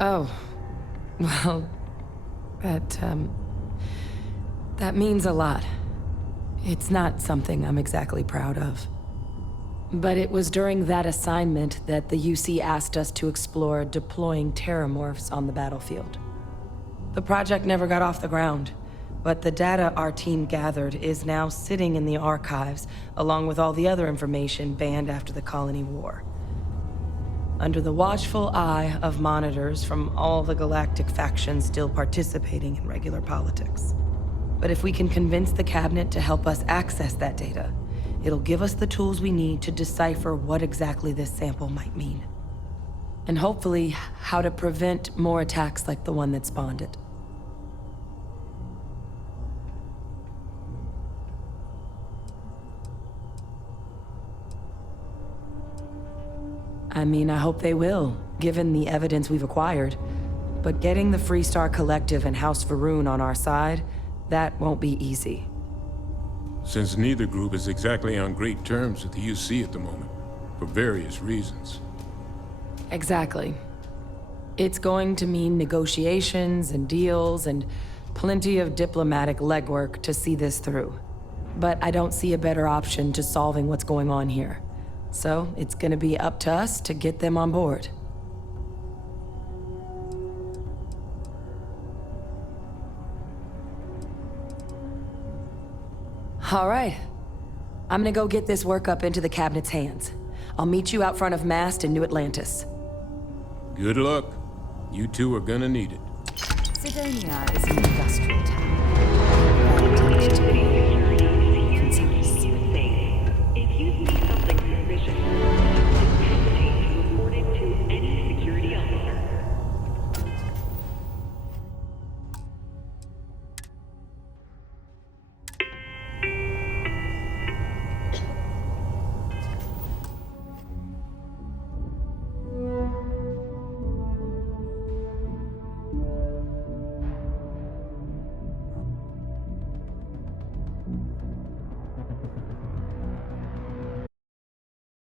Oh, well, that means a lot. It's not something I'm exactly proud of. But it was during that assignment that the UC asked us to explore deploying terramorphs on the battlefield. The project never got off the ground, but the data our team gathered is now sitting in the archives, along with all the other information banned after the Colony War. Under the watchful eye of monitors from all the galactic factions still participating in regular politics. But if we can convince the Cabinet to help us access that data, it'll give us the tools we need to decipher what exactly this sample might mean. And hopefully, how to prevent more attacks like the one that spawned it. I mean, I hope they will, given the evidence we've acquired. But getting the Freestar Collective and House Varun on our side, that won't be easy. Since neither group is exactly on great terms with the UC at the moment, for various reasons. Exactly. It's going to mean negotiations and deals and Plenty of diplomatic legwork to see this through. But I don't see a better option to solving what's going on here. So it's gonna be up to us to get them on board. All right. I'm gonna go get this work up into the cabinet's hands. I'll meet you out front of Mast in New Atlantis. Good luck. You two are gonna need it. Sidonia is an industrial town. Very tempted to be.